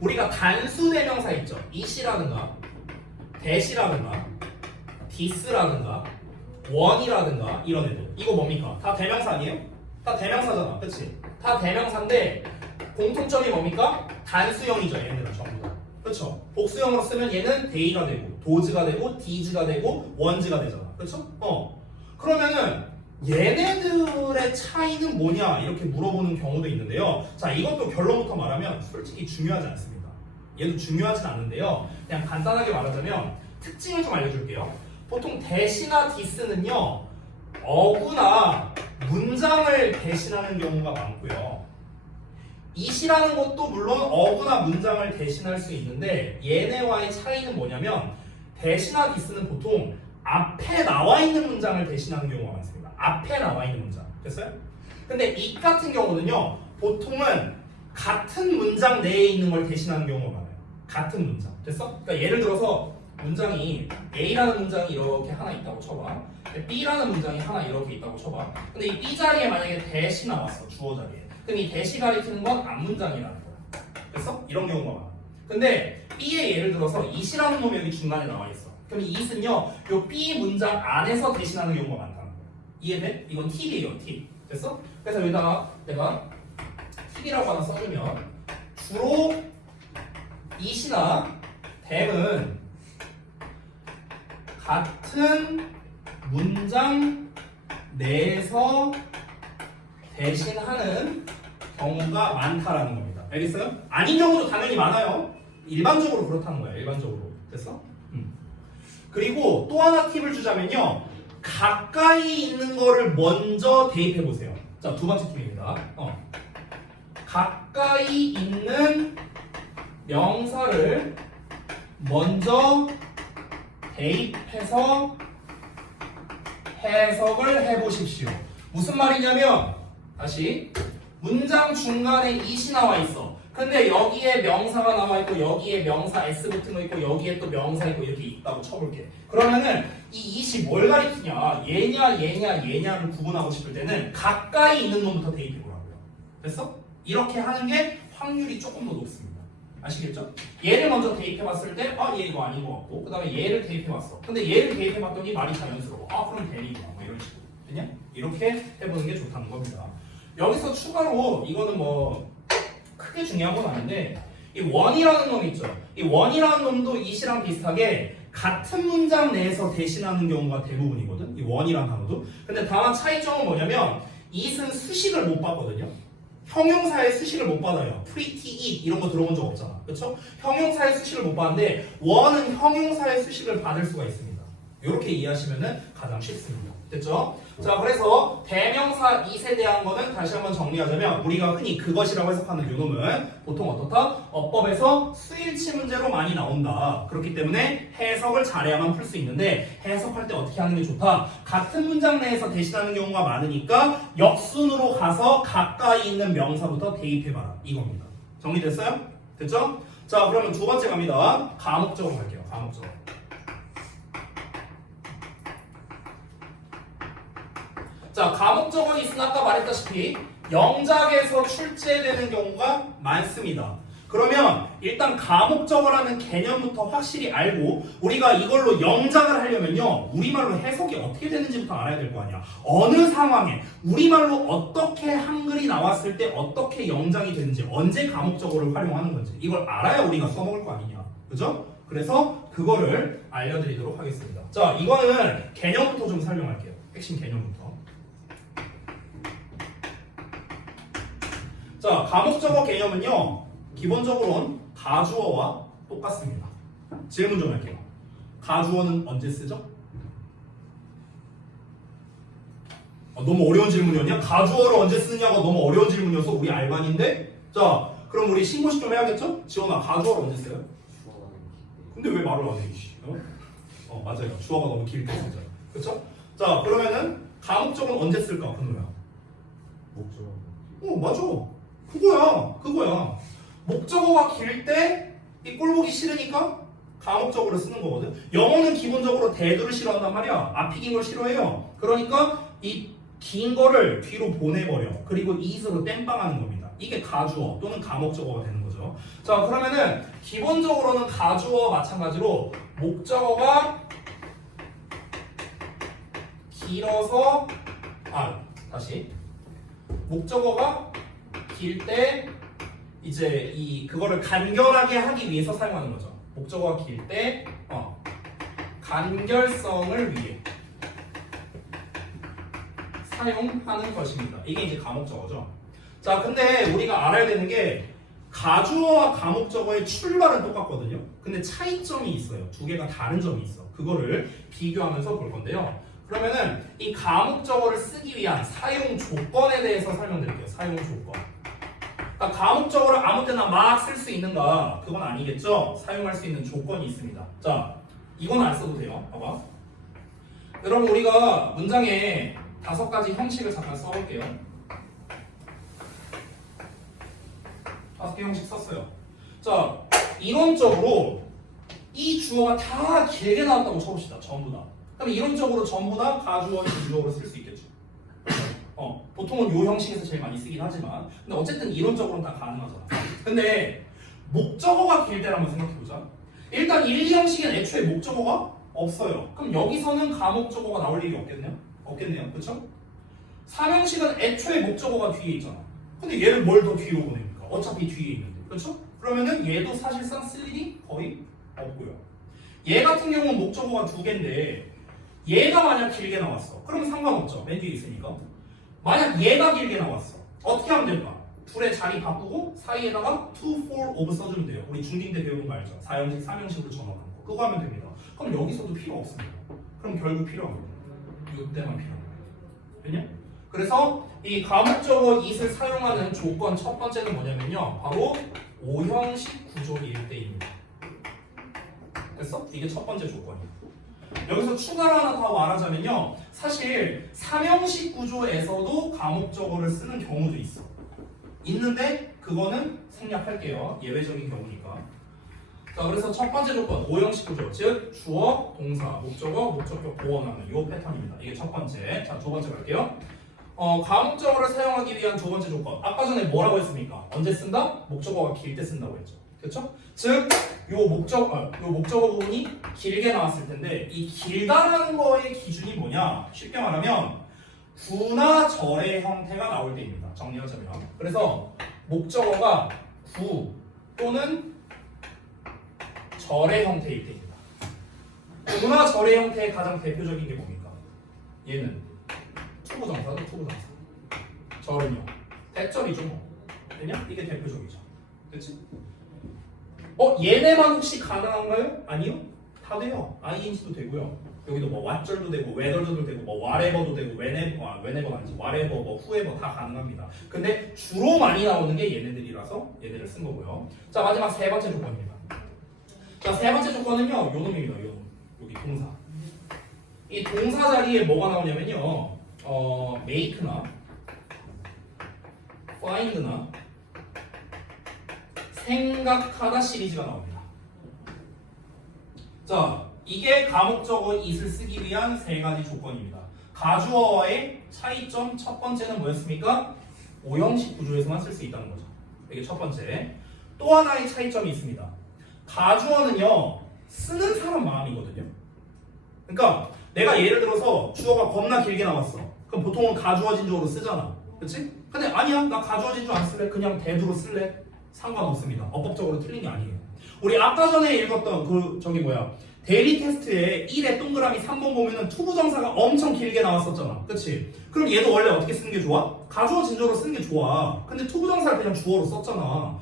우리가 단수 대명사 있죠. 이시라든가 대시라든가 디스라든가 원이라든가 이런 애들 이거 뭡니까? 다 대명사 아니에요? 다 대명사잖아. 그치? 다 대명사인데 공통점이 뭡니까? 단수형이죠. 얘네들은 전부 다. 그쵸? 복수형으로 쓰면 얘는 데이가 되고 도즈가 되고 디즈가 되고 원즈가 되잖아. 그쵸? 그러면은 얘네들의 차이는 뭐냐 이렇게 물어보는 경우도 있는데요. 자, 이것도 결론부터 말하면 솔직히 중요하지 않습니다. 얘도 중요하진 않은데요. 그냥 간단하게 말하자면 특징을 좀 알려줄게요. 보통 대시나 디스는요, 어구나 문장을 대신하는 경우가 많고요. it이라는 것도 물론 어구나 문장을 대신할 수 있는데 얘네와의 차이는 뭐냐면 대시나 디스는 보통 앞에 나와 있는 문장을 대신하는 경우가 많습니다. 앞에 나와 있는 문장. 됐어요? 근데 it 같은 경우는요, 보통은 같은 문장 내에 있는 걸 대신하는 경우가 많아요. 같은 문장. 됐어? 그러니까 예를 들어서 문장이 A라는 문장이 이렇게 하나 있다고 쳐봐. B라는 문장이 하나 이렇게 있다고 쳐봐. 근데 이 B 자리에 만약에 대시 나왔어. 주어 자리에. 그럼 이 대시 가리키는 건 앞문장이라는 거야. 됐어? 이런 경우가 많아. 근데 B의 예를 들어서 it이라는 놈이 여기 중간에 나와 있어. 그럼 이 it은요, 요 B 문장 안에서 대신하는 경우가 많다는 거야. 이해돼? 이건 팁이에요, 팁. 됐어? 그래서 여기다가 내가 팁이라고 하나 써주면 주로 it이나 then은 같은 문장 내에서 대신하는 경우가 많다라는 겁니다. 알겠어요? 아닌 경우도 당연히 많아요. 일반적으로 그렇다는 거야. 일반적으로. 됐어? 그리고 또 하나 팁을 주자면요, 가까이 있는 거를 먼저 대입해 보세요. 자, 두 번째 팁입니다. 가까이 있는 명사를 먼저 대입해서 해석을 해보십시오. 무슨 말이냐면, 다시 문장 중간에 it이 나와 있어. 근데 여기에 명사가 나와 있고 여기에 명사 s 붙은 거 있고 여기에 또 명사 있고 이렇게 있다고 쳐볼게. 그러면은 이 it이 뭘 가리키냐, 얘냐 얘냐 얘냐를 구분하고 싶을 때는 가까이 있는 놈부터 대입해 보라고요. 됐어? 이렇게 하는 게 확률이 조금 더 높습니다. 아시겠죠? 얘를 먼저 대입해봤을 때, 얘 이거 아닌 것 같고, 그 다음에 얘를 대입해봤어. 근데 얘를 대입해봤더니 말이 자연스러워. 그럼 대리구나. 뭐 이런 식으로. 그냥 이렇게 해보는 게 좋다는 겁니다. 여기서 추가로 이거는 뭐 크게 중요한 건 아닌데, 이 원이라는 놈 있죠. 이 원이라는 놈도 it이랑 비슷하게 같은 문장 내에서 대신하는 경우가 대부분이거든. 이 원이라는 단어도. 근데 다만 차이점은 뭐냐면 it은 수식을 못 받거든요. 형용사의 수식을 못 받아요. pretty it 이런 거 들어본 적 없잖아. 그렇죠? 형용사의 수식을 못 받는데 원은 형용사의 수식을 받을 수가 있습니다. 이렇게 이해하시면 가장 쉽습니다. 됐죠? 자, 그래서 대명사 it에 대한 거는 다시 한번 정리하자면 우리가 흔히 그것이라고 해석하는 요 놈은 보통 어떻다? 어법에서 수일치 문제로 많이 나온다. 그렇기 때문에 해석을 잘해야만 풀 수 있는데 해석할 때 어떻게 하는 게 좋다? 같은 문장 내에서 대신하는 경우가 많으니까 역순으로 가서 가까이 있는 명사부터 대입해봐라. 이겁니다. 정리됐어요? 됐죠? 자, 그러면 두 번째 갑니다. 가목적으로 갈게요. 가목적. 자, 가목적은 있으나 아까 말했다시피 영작에서 출제되는 경우가 많습니다. 그러면 일단 가목적어라는 개념부터 확실히 알고 우리가 이걸로 영작을 하려면요, 우리말로 해석이 어떻게 되는지부터 알아야 될 거 아니야. 어느 상황에 우리말로 어떻게 한글이 나왔을 때 어떻게 영작이 되는지, 언제 가목적어를 활용하는 건지 이걸 알아야 우리가 써먹을 거 아니냐. 그죠? 그래서 그거를 알려드리도록 하겠습니다. 자, 이거는 개념부터 좀 설명할게요. 핵심 개념부터. 자, 가목적어 개념은요, 기본적으로는 가주어와 똑같습니다. 질문 좀 할게요. 가주어는 언제 쓰죠? 너무 어려운 질문이었냐? 가주어를 언제 쓰느냐가 너무 어려운 질문이어서 우리 알바인데? 자, 그럼 우리 신고식 좀 해야겠죠? 지원아, 가주어를 언제 써요? 근데 왜 말을 안 해? 맞아요. 주어가 너무 길게 쓰죠. 그쵸? 자, 그러면은 가목적은 언제 쓸까? 그놈야. 목적어. 맞아. 그거야. 목적어가 길 때 이 꼴 보기 싫으니까 가목적으로 쓰는 거거든. 영어는 기본적으로 대두를 싫어한단 말이야. 앞이 긴 걸 싫어해요. 그러니까 이 긴 거를 뒤로 보내버려. 그리고 it으로 땜빵하는 겁니다. 이게 가주어 또는 가목적어가 되는 거죠. 자, 그러면은 기본적으로는 가주어와 마찬가지로 목적어가 길어서 다시 목적어가 길 때 이제 그거를 간결하게 하기 위해서 사용하는 거죠. 목적어가 길 때 간결성을 위해 사용하는 것입니다. 이게 이제 가목적어죠. 자, 근데 우리가 알아야 되는 게 가주어와 가목적어의 출발은 똑같거든요. 근데 차이점이 있어요. 두 개가 다른 점이 있어. 그거를 비교하면서 볼 건데요. 그러면은 이 가목적어를 쓰기 위한 사용 조건에 대해서 설명드릴게요. 사용 조건. 그러니까 가목적어를 아무 때나 막 쓸 수 있는가? 그건 아니겠죠. 사용할 수 있는 조건이 있습니다. 자, 이건 안 써도 돼요. 봐봐. 여러분, 우리가 문장에 5가지 형식을 잠깐 써볼게요. 5개 형식 썼어요. 자, 이론적으로 이 주어가 다 길게 나왔다고 쳐봅시다. 전부 다. 그럼 이론적으로 전부 다 가주어, 부주어로 쓸 수 있겠죠. 보통은 이 형식에서 제일 많이 쓰긴 하지만, 근데 어쨌든 이론적으로는 다 가능하잖아. 근데 목적어가 길 때를 한번 생각해보자. 일단 1, 2형식엔 애초에 목적어가 없어요. 그럼 여기서는 가목적어가 나올 일이 없겠네요. 그렇죠? 3형식은 애초에 목적어가 뒤에 있잖아. 근데 얘를 뭘 더 뒤로 보냅니까? 어차피 뒤에 있는데. 그렇죠? 그러면은 얘도 사실상 쓸 일이 거의 없고요. 얘 같은 경우는 목적어가 2개인데 얘가 만약 길게 나왔어. 그러면 상관없죠. 맨 뒤에 있으니까. 만약 얘가 길게 나왔어. 어떻게 하면 될까? 둘의 자리 바꾸고 사이에다가 to, for, of 써주면 돼요. 우리 중딩 때 배우는 거 알죠? 4형식, 3형식으로 전환하는 거. 그거 하면 됩니다. 그럼 여기서도 필요 없습니다. 그럼 결국 필요한 거예요. 이때만 필요한 거예요. 왜냐? 그래서 이 가목적어 it을 사용하는 조건 첫 번째는 뭐냐면요. 바로 5형식 구조일 때입니다. 됐어? 이게 첫 번째 조건이에요. 여기서 추가로 하나 더 말하자면요. 사실 3형식 구조에서도 가목적어를 쓰는 경우도 있어. 있는데 그거는 생략할게요. 예외적인 경우니까. 자, 그래서 첫 번째 조건 5형식 구조, 즉 주어, 동사, 목적어, 목적격 보완하는 이 패턴입니다. 이게 첫 번째. 자, 두 번째 갈게요. 가목적어를 사용하기 위한 두 번째 조건. 아까 전에 뭐라고 했습니까? 언제 쓴다? 목적어가 길 때 쓴다고 했죠. 그렇죠? 즉, 요 목적어 부분이 길게 나왔을 텐데 이 길다라는 거의 기준이 뭐냐? 쉽게 말하면 구나 절의 형태가 나올 때입니다. 정리하자면. 그래서 목적어가 구 또는 절의 형태일 때입니다. 구나 절의 형태의 가장 대표적인 게 뭡니까? 얘는 투부정사죠, 투부정사. 절은요? 대절이죠, 뭐. 되냐? 이게 대표적이죠. 그치? 얘네만 혹시 가능한가요? 아니요. 다 돼요. ing도 되고요. 여기도 뭐 what절도 되고 whether도 되고 뭐 whatever도 되고 whenever 아니지 whatever 뭐 whoever 다 가능합니다. 근데 주로 많이 나오는 게 얘네들이라서 얘네를 쓴 거고요. 자, 마지막 세 번째 조건입니다. 자, 세 번째 조건은요. 요 놈입니다. 요 놈. 여기 동사. 이 동사 자리에 뭐가 나오냐면요. make나 find나 생각하다 시리즈가 나옵니다. 자, 이게 가목적어 it을 쓰기 위한 세 가지 조건입니다. 가주어와의 차이점 첫 번째는 뭐였습니까? 5형식 구조에서만 쓸 수 있다는 거죠. 이게 첫 번째. 또 하나의 차이점이 있습니다. 가주어는요, 쓰는 사람 마음이거든요. 그러니까 내가 예를 들어서 주어가 겁나 길게 나왔어. 그럼 보통은 가주어 진주어로 쓰잖아. 그치? 근데 아니야, 나 가주어 진주 안 쓸래. 그냥 대두로 쓸래. 상관없습니다. 어법적으로 틀린 게 아니에요. 우리 아까 전에 읽었던 데일리 테스트에 1에 동그라미 3번 보면은 투부정사가 엄청 길게 나왔었잖아. 그치? 그럼 얘도 원래 어떻게 쓰는 게 좋아? 가주어 진주어로 쓰는 게 좋아. 근데 투부정사를 그냥 주어로 썼잖아.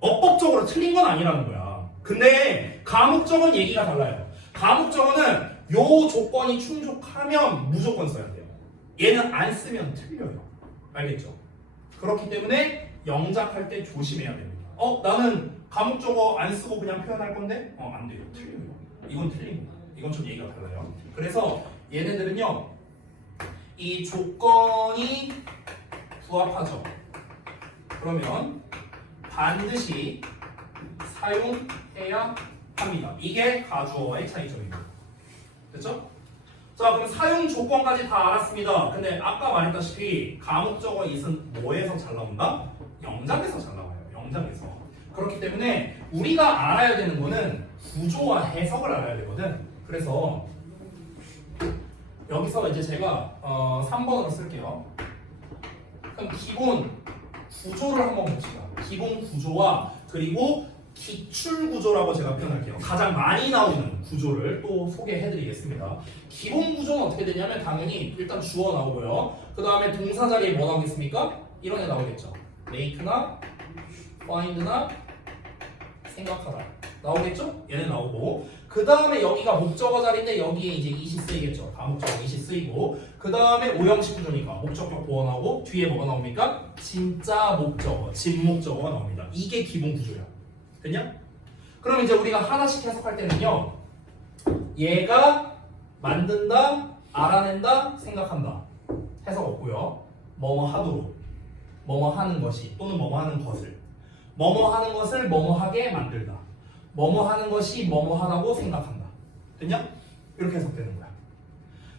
어법적으로 틀린 건 아니라는 거야. 근데 가목적어는 얘기가 달라요. 가목적어는 요 조건이 충족하면 무조건 써야 돼요. 얘는 안 쓰면 틀려요. 알겠죠? 그렇기 때문에 영작할 때 조심해야 됩니다. 나는 가목적어 안 쓰고 그냥 표현할 건데 안 돼요. 틀려요. 이건 틀립니다. 이건 좀 얘기가 달라요. 그래서 얘네들은요, 이 조건이 부합하죠. 그러면 반드시 사용해야 합니다. 이게 가주어와의 차이점입니다. 됐죠? 자, 그럼 사용 조건까지 다 알았습니다. 근데 아까 말했다시피 가목적어 it은 뭐에서 잘 나온다? 영작에서 잘 나와요. 영작에서. 그렇기 때문에 우리가 알아야 되는 거는 구조와 해석을 알아야 되거든. 그래서 여기서 이제 제가 3번으로 쓸게요. 그럼 기본 구조를 한번 봅시다. 기본 구조와 그리고 기출 구조라고 제가 표현할게요. 가장 많이 나오는 구조를 또 소개해드리겠습니다. 기본 구조는 어떻게 되냐면 당연히 일단 주어 나오고요. 그 다음에 동사 자리에 뭐 나오겠습니까? 이런 애 나오겠죠. make나 find나 생각하다 나오겠죠? 얘네 나오고 그 다음에 여기가 목적어 자리인데 여기에 이제 it이 쓰이겠죠. 다목적어 it이 쓰이고 그 다음에 오형식 구조니까 목적격 보어 나오고 뒤에 뭐가 나옵니까? 진짜 목적어, 진목적어가 나옵니다. 이게 기본 구조야. 됐냐? 그럼 이제 우리가 하나씩 해석할 때는요. 얘가 만든다, 알아낸다, 생각한다. 해석 없고요. 뭐뭐 하도록, 뭐뭐 하는 것이 또는 뭐뭐 하는 것을, 뭐뭐 하는 것을 뭐뭐 하게 만들다. 뭐뭐 하는 것이 뭐뭐 하다고 생각한다. 됐냐? 이렇게 해석되는 거야.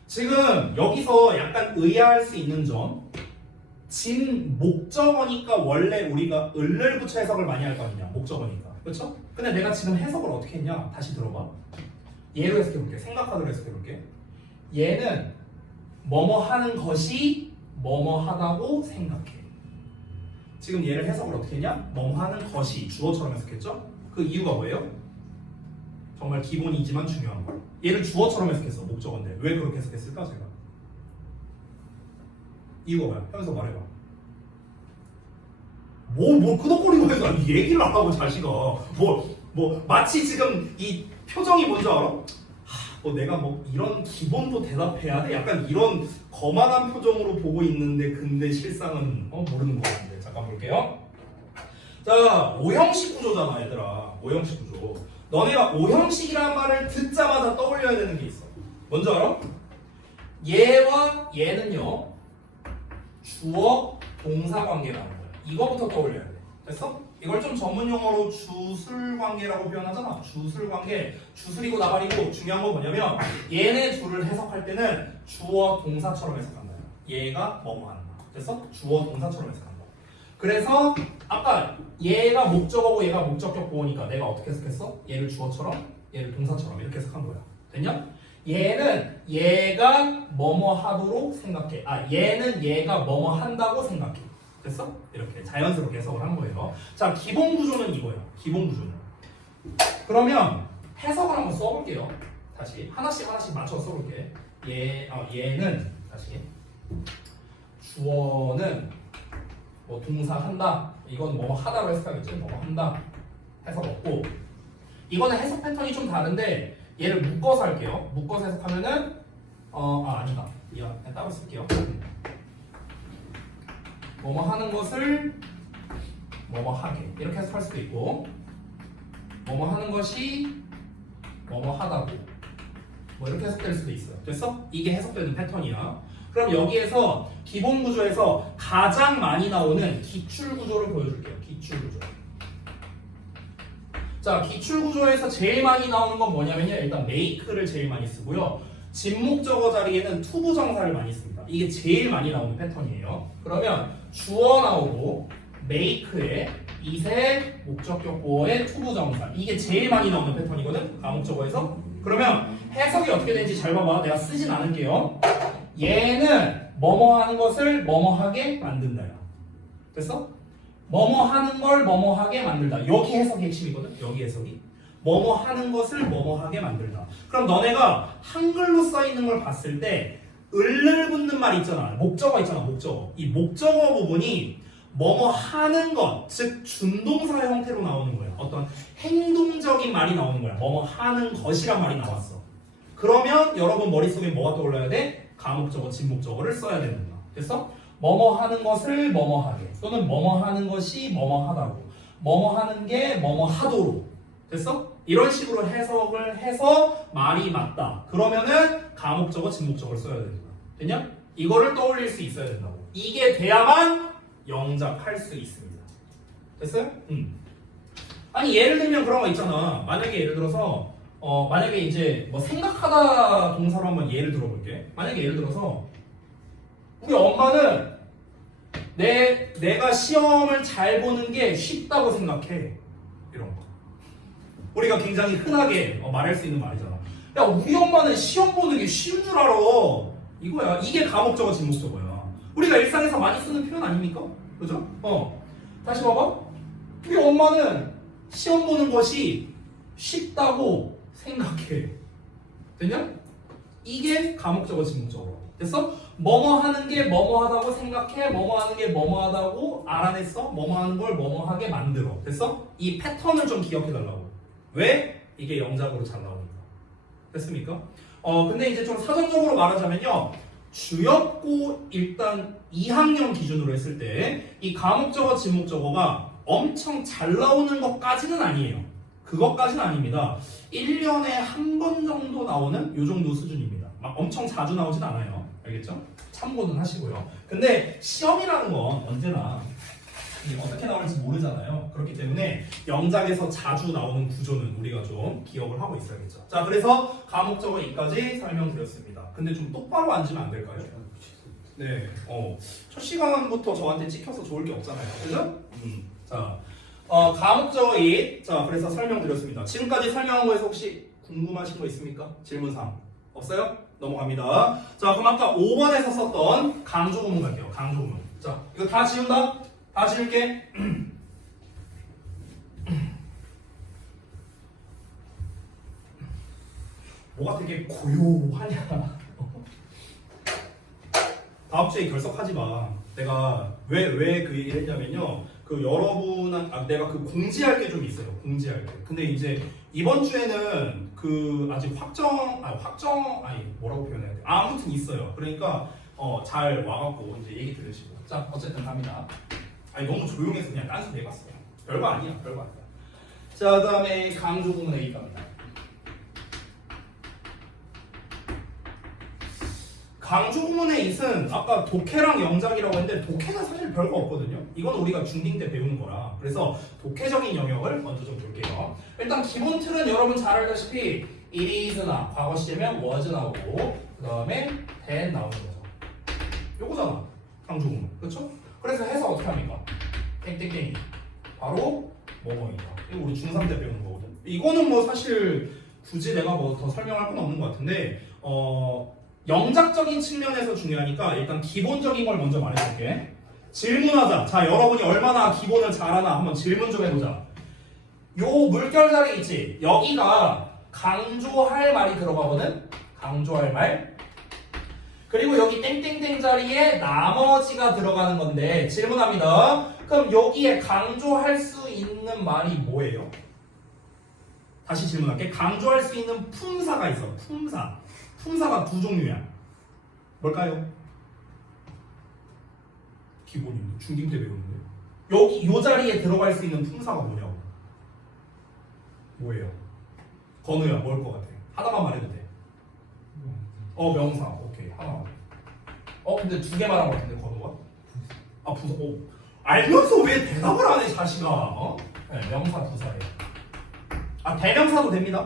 지금 여기서 약간 의아할 수 있는 점, 진 목적어니까 원래 우리가 을을 붙여 해석을 많이 할 거 아니냐? 목적어니까. 그렇죠? 근데 내가 지금 해석을 어떻게 했냐? 다시 들어봐. 얘로 해석해볼게. 생각하도록 해석해볼게. 얘는 뭐뭐 하는 것이 뭐뭐 하다고 생각해. 지금 얘를 해석을 어떻게 했냐? 뭐뭐 하는 것이 주어처럼 해석했죠? 그 이유가 뭐예요? 정말 기본이지만 중요한 거. 얘를 주어처럼 해석했어. 목적어인데 왜 그렇게 해석했을까? 제가 이유가 뭐야? 하면서 말해봐. 뭐 끄덕거리고 해서 아니 얘기를 안 하고 자식아 뭐 마치 지금 이 표정이 뭔지 알아? 뭐 내가 뭐 이런 기본도 대답해야 돼? 약간 이런 거만한 표정으로 보고 있는데 근데 실상은 모르는 거 같은데 잠깐 볼게요. 자, 오형식 구조잖아 얘들아. 오형식 구조. 너네가 오형식이라는 말을 듣자마자 떠올려야 되는 게 있어. 뭔지 알아? 얘와 얘는요 주어 동사 관계라는 거야. 이거부터 떠올려야 돼. 됐어? 이걸 좀 전문 용어로 주술 관계라고 표현하잖아. 주술 관계. 주술이고 나발이고 중요한 건 뭐냐면 얘네 둘을 해석할 때는 주어 동사처럼 해석한다. 얘가 뭐뭐 하는 거야. 됐어? 주어 동사처럼 해석한다. 그래서 아까 얘가 목적어고 얘가 목적격 보호니까 내가 어떻게 해석했어? 얘를 주어처럼 얘를 동사처럼 이렇게 해석한 거야. 됐냐? 얘는 얘가 뭐뭐 하도록 생각해. 얘는 얘가 뭐뭐 한다고 생각해. 됐어? 이렇게 자연스럽게 해석을 한 거예요. 자, 기본 구조는 이거예요. 기본 구조는. 그러면 해석을 한번 써볼게요. 다시 하나씩 맞춰서 써볼게. 얘는 다시 주어는 뭐 동사 한다. 이건 뭐뭐 하다로 해석하겠지. 뭐뭐 한다. 해석 없고. 이거는 해석 패턴이 좀 다른데 얘를 묶어서 할게요. 묶어서 해석하면은 아니다. 이거 그냥 따로 쓸게요. 뭐뭐 하는 것을 뭐뭐 하게 이렇게 해석할 수도 있고 뭐뭐 하는 것이 뭐뭐 하다고 뭐 이렇게 해석될 수도 있어요. 됐어? 이게 해석되는 패턴이야. 그럼 여기에서 기본 구조에서 가장 많이 나오는 기출 구조를 보여줄게요. 기출 구조. 자, 기출 구조에서 제일 많이 나오는 건 뭐냐면요. 일단 make를 제일 많이 쓰고요. 진목적어 자리에는 투부정사를 많이 씁니다. 이게 제일 많이 나오는 패턴이에요. 그러면 주어 나오고 make에 it의 목적격 보어의 투부정사 이게 제일 많이 나오는 패턴이거든. 다목적어에서. 그러면 해석이 어떻게 되는지 잘 봐봐. 내가 쓰진 않을게요. 얘는 뭐뭐 하는 것을 뭐뭐 하게 만든다요. 됐어? 뭐뭐 하는 걸 뭐뭐 하게 만들다. 여기 해석이 핵심이거든. 여기 해석이. 뭐뭐 하는 것을 뭐뭐 하게 만들다. 그럼 너네가 한글로 써 있는 걸 봤을 때 을을 붙는 말 있잖아. 목적어 있잖아. 목적어. 이 목적어 부분이 뭐뭐 하는 것, 즉 준동사 형태로 나오는 거야. 어떤 행동적인 말이 나오는 거야. 뭐뭐 하는 것이란 말이 나왔어. 그러면 여러분 머릿속에 뭐가 떠올라야 돼? 가목적어, 진목적어를 써야 되는 거야. 됐어? 뭐뭐 하는 것을 뭐뭐 하게 또는 뭐뭐 하는 것이 뭐뭐 하다고 뭐뭐 하는 게 뭐뭐 하도록 됐어? 이런 식으로 해석을 해서 말이 맞다. 그러면은 가목적어, 진목적어를 써야 되는 거야. 됐냐? 이거를 떠올릴 수 있어야 된다고. 이게 돼야만 영작할 수 있습니다. 됐어요? 아니 예를 들면 그런 거 있잖아. 만약에 예를 들어서 만약에 이제 뭐 생각하다 동사로 한번 예를 들어볼게. 만약에 예를 들어서 우리 엄마는 내가 시험을 잘 보는 게 쉽다고 생각해. 이런 거. 우리가 굉장히 흔하게 말할 수 있는 말이잖아. 야, 우리 엄마는 시험 보는 게 쉬운 줄 알아. 이거야. 이게 가목적어, 진목적어야. 우리가 일상에서 많이 쓰는 표현 아닙니까? 그죠? 다시 봐봐. 우리 엄마는 시험 보는 것이 쉽다고 생각해. 됐냐? 이게 가목적어 지목적어. 됐어? 뭐뭐 하는 게 뭐뭐 하다고 생각해. 뭐뭐 하는 게 뭐뭐 하다고 알아냈어. 뭐뭐 하는 걸 뭐뭐 하게 만들어. 됐어? 이 패턴을 좀 기억해 달라고. 왜? 이게 영작으로 잘 나오니까. 됐습니까? 근데 이제 좀 사전적으로 말하자면요. 주였고 일단 2학년 기준으로 했을 때 이 가목적어 지목적어가 엄청 잘 나오는 것까지는 아니에요. 그것까지는 아닙니다. 1년에 한 번 정도 나오는 요 정도 수준입니다. 막 엄청 자주 나오진 않아요. 알겠죠? 참고는 하시고요. 근데 시험이라는 건 언제나 이게 어떻게 나올지 모르잖아요. 그렇기 때문에 영작에서 자주 나오는 구조는 우리가 좀 기억을 하고 있어야겠죠. 자, 그래서 가목적어 이까지 설명드렸습니다. 근데 좀 똑바로 앉으면 안 될까요? 네, 첫 시간부터 저한테 찍혀서 좋을 게 없잖아요. 그죠? 자, 가목적어 이. 자, 그래서 설명드렸습니다. 지금까지 설명한 거에서 혹시 궁금하신 거 있습니까? 질문사항 없어요? 넘어갑니다. 자, 그럼 아까 5번에서 썼던 강조구문 갈게요. 강조구문. 자, 이거 다 지운다? 다 지울게. 뭐가 되게 고요하냐? 다음 주에 결석하지 마. 내가 왜 그 얘기를 했냐면요. 그 여러분, 내가 그 공지할 게 좀 있어요. 공지할 게. 근데 이제 이번 주에는 그 아직 아니 뭐라고 표현해야 돼? 아무튼 있어요. 그러니까 잘 와갖고 이제 얘기 들으시고. 자, 어쨌든 갑니다. 아니 너무 조용해서 그냥 딴소리 해봤어요. 별거 아니야, 별거 아니야. 자, 그다음에 강조구문 A 갑니다. 강조구문의 it은 아까 독해랑 영작이라고 했는데 독해는 사실 별거 없거든요. 이건 우리가 중딩 때 배우는 거라. 그래서 독해적인 영역을 먼저 좀 볼게요. 일단 기본 틀은 여러분 잘 알다시피 it is나 과거 시제면 was 나오고 그 다음에 then 나오는 거죠. 요거잖아. 강조구문. 그렇죠? 그래서 해석 어떻게 합니까? 땡땡땡이 바로 뭐뭐이다. 이거 우리 중3 때 배우는 거거든. 이거는 뭐 사실 굳이 내가 뭐 더 설명할 건 없는 것 같은데 영작적인 측면에서 중요하니까 일단 기본적인 걸 먼저 말해줄게. 질문하자. 자, 여러분이 얼마나 기본을 잘하나 한번 질문 좀 해보자. 요 물결 자리 있지? 여기가 강조할 말이 들어가거든? 강조할 말. 그리고 여기 땡땡땡 자리에 나머지가 들어가는 건데 질문합니다. 그럼 여기에 강조할 수 있는 말이 뭐예요? 다시 질문할게. 강조할 수 있는 품사가 있어. 품사. 품사가 두 종류야. 뭘까요? 기본인데 중딩 때 배우는데 여기 이 자리에 들어갈 수 있는 품사가 뭐냐고. 뭐예요? 건우야 뭘 것 같아? 하나만 말해도 돼. 명사. 오케이 하나. 근데 두 개 말한 것 같은데 건우가? 부사. 알면서 왜 대답을 안 해 자식아? 네, 명사 부사예요. 대명사도 됩니다.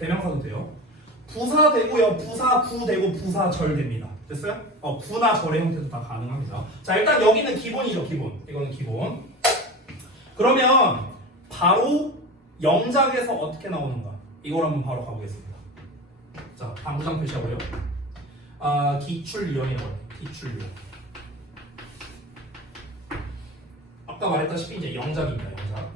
대명사도 돼요. 부사 되고요. 부사 구 되고 부사 절 됩니다. 됐어요? 구나 절의 형태도 다 가능합니다. 자, 일단 여기는 기본이죠. 기본. 이거는 기본. 그러면 바로 영작에서 어떻게 나오는가? 이걸 한번 바로 가보겠습니다. 자, 당구장 표시하고요. 기출유형이라고 해요. 기출유형. 아까 말했다시피 이제 영작입니다. 영작.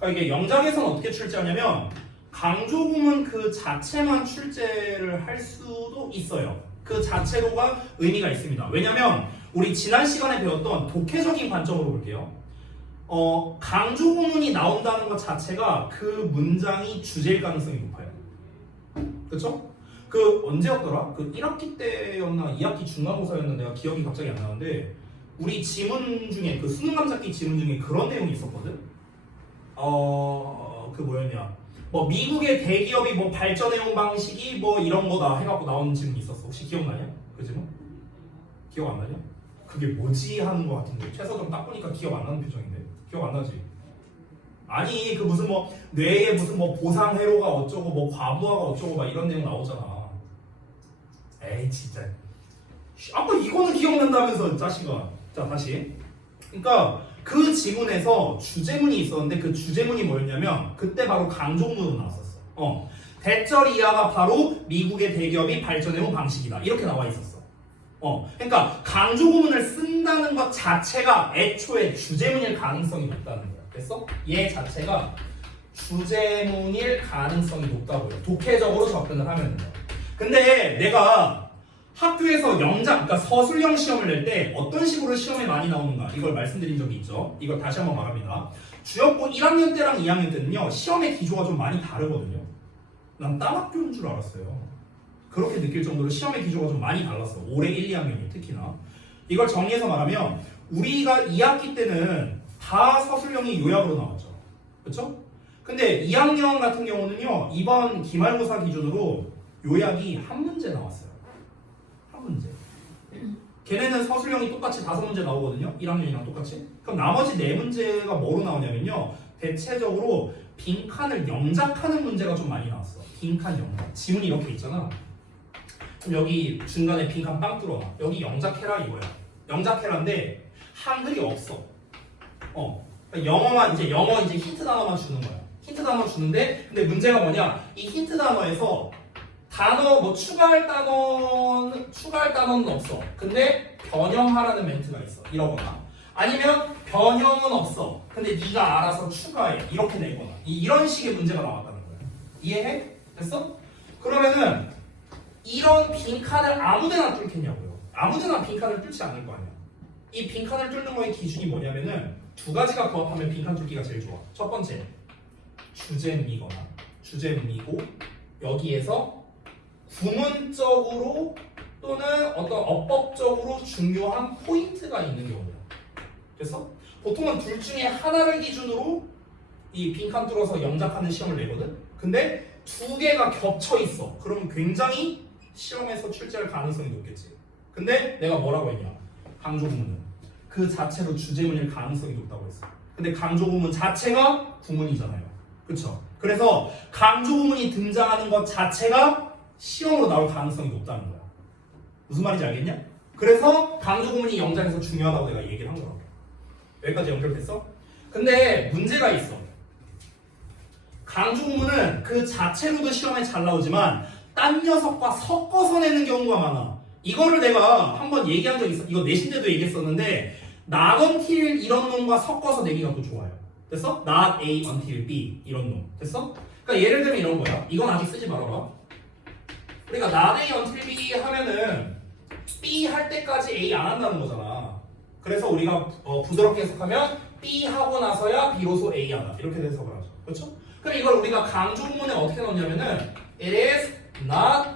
그러니까 이게 영작에서는 어떻게 출제하냐면 강조구문 그 자체만 출제를 할 수도 있어요. 그 자체로가 의미가 있습니다. 왜냐면 우리 지난 시간에 배웠던 독해적인 관점으로 볼게요. 강조구문이 나온다는 것 자체가 그 문장이 주제일 가능성이 높아요. 그쵸? 그 언제였더라? 그 1학기 때였나 2학기 중간고사였나 내가 기억이 갑자기 안 나는데 우리 지문 중에 그 수능 감잡기 지문 중에 그런 내용이 있었거든? 그 뭐였냐? 뭐 미국의 대기업이 뭐 발전해온 방식이 뭐 이런 거다 해갖고 나오는 질문이 있었어. 혹시 기억나냐? 그 질문? 기억 안 나냐? 그게 뭐지 하는 거 같은데 최서정 딱 보니까 기억 안 나는 표정인데 기억 안 나지? 아니 그 무슨 뭐 뇌에 무슨 뭐 보상회로가 어쩌고 뭐 과부하가 어쩌고 막 이런 내용 나오잖아. 에이 진짜 아까 이거는 기억난다면서 자식아. 자 다시. 그러니까 그 지문에서 주제문이 있었는데 그 주제문이 뭐였냐면 그때 바로 강조문으로 나왔었어. 대절 이하가 바로 미국의 대기업이 발전해온 방식이다 이렇게 나와 있었어. 그러니까 강조구문을 쓴다는 것 자체가 애초에 주제문일 가능성이 높다는 거야. 됐어? 얘 자체가 주제문일 가능성이 높다고요. 독해적으로 접근을 하면요. 근데 내가 학교에서 영작, 그러니까 서술형 시험을 낼 때 어떤 식으로 시험에 많이 나오는가 이걸 말씀드린 적이 있죠. 이걸 다시 한번 말합니다. 주역고 1학년 때랑 2학년 때는요 시험의 기조가 좀 많이 다르거든요. 난 딴 학교인 줄 알았어요. 그렇게 느낄 정도로 시험의 기조가 좀 많이 달랐어. 올해 1, 2학년이 특히나. 이걸 정리해서 말하면 우리가 2학기 때는 다 서술형이 요약으로 나왔죠. 그렇죠? 근데 2학년 같은 경우는요 이번 기말고사 기준으로 요약이 한 문제 나왔어요. 한 문제. 걔네는 서술형이 똑같이 5문제 나오거든요. 1학년이랑 똑같이. 그럼 나머지 4문제가 뭐로 나오냐면요 대체적으로 빈칸을 영작하는 문제가 좀 많이 나왔어. 빈칸 영작. 지문이 이렇게 있잖아. 그럼 여기 중간에 빈칸 빵 뚫어놔. 여기 영작해라 이거야. 영작해라인데 한글이 없어. 그러니까 영어 이제 힌트 단어만 주는 거야. 힌트 단어 주는데 근데 문제가 뭐냐? 이 힌트 단어에서 단어 뭐 추가할 단어는 없어. 근데 변형하라는 멘트가 있어. 이러거나 아니면 변형은 없어. 근데 네가 알아서 추가해. 이렇게 내거나 이런 식의 문제가 나왔다는 거야. 이해해? 됐어? 그러면은 이런 빈칸을 아무데나 뚫겠냐고요. 아무데나 빈칸을 뚫지 않을 거 아니야. 이 빈칸을 뚫는 거의 기준이 뭐냐면은 2가지가 부합하면 빈칸 뚫기가 제일 좋아. 첫 번째 주제문이거나 주제문이고 여기에서 구문적으로 또는 어떤 어법적으로 중요한 포인트가 있는 경우야. 그래서 보통은 둘 중에 하나를 기준으로 이 빈칸 뚫어서 영작하는 시험을 내거든. 근데 2개가 겹쳐 있어. 그러면 굉장히 시험에서 출제할 가능성이 높겠지. 근데 내가 뭐라고 했냐? 강조구문은 그 자체로 주제문일 가능성이 높다고 했어. 근데 강조구문 자체가 구문이잖아요. 그쵸? 그래서 강조구문이 등장하는 것 자체가 시험으로 나올 가능성이 높다는 거야. 무슨 말인지 알겠냐? 그래서 강조구문이 영작에서 중요하다고 내가 얘기를 한 거라고. 여기까지 연결됐어? 근데 문제가 있어. 강조구문은 그 자체로도 시험에 잘 나오지만 딴 녀석과 섞어서 내는 경우가 많아. 이거를 내가 한번 얘기한 적 있어. 이거 내신 때도 얘기했었는데 not until 이런 놈과 섞어서 내기가 또 좋아요. 됐어? not A until B 이런 놈. 됐어? 그러니까 예를 들면 이런 거야. 이건 아직 쓰지 말아봐. 그러니까 not A until B 하면은 B 할 때까지 A 안 한다는 거잖아. 그래서 우리가 부드럽게 해석하면 B 하고 나서야 비로소 A 하다. 이렇게 해석을 하죠. 그렇죠? 그럼 이걸 우리가 강조구문에 어떻게 넣냐면은 it is not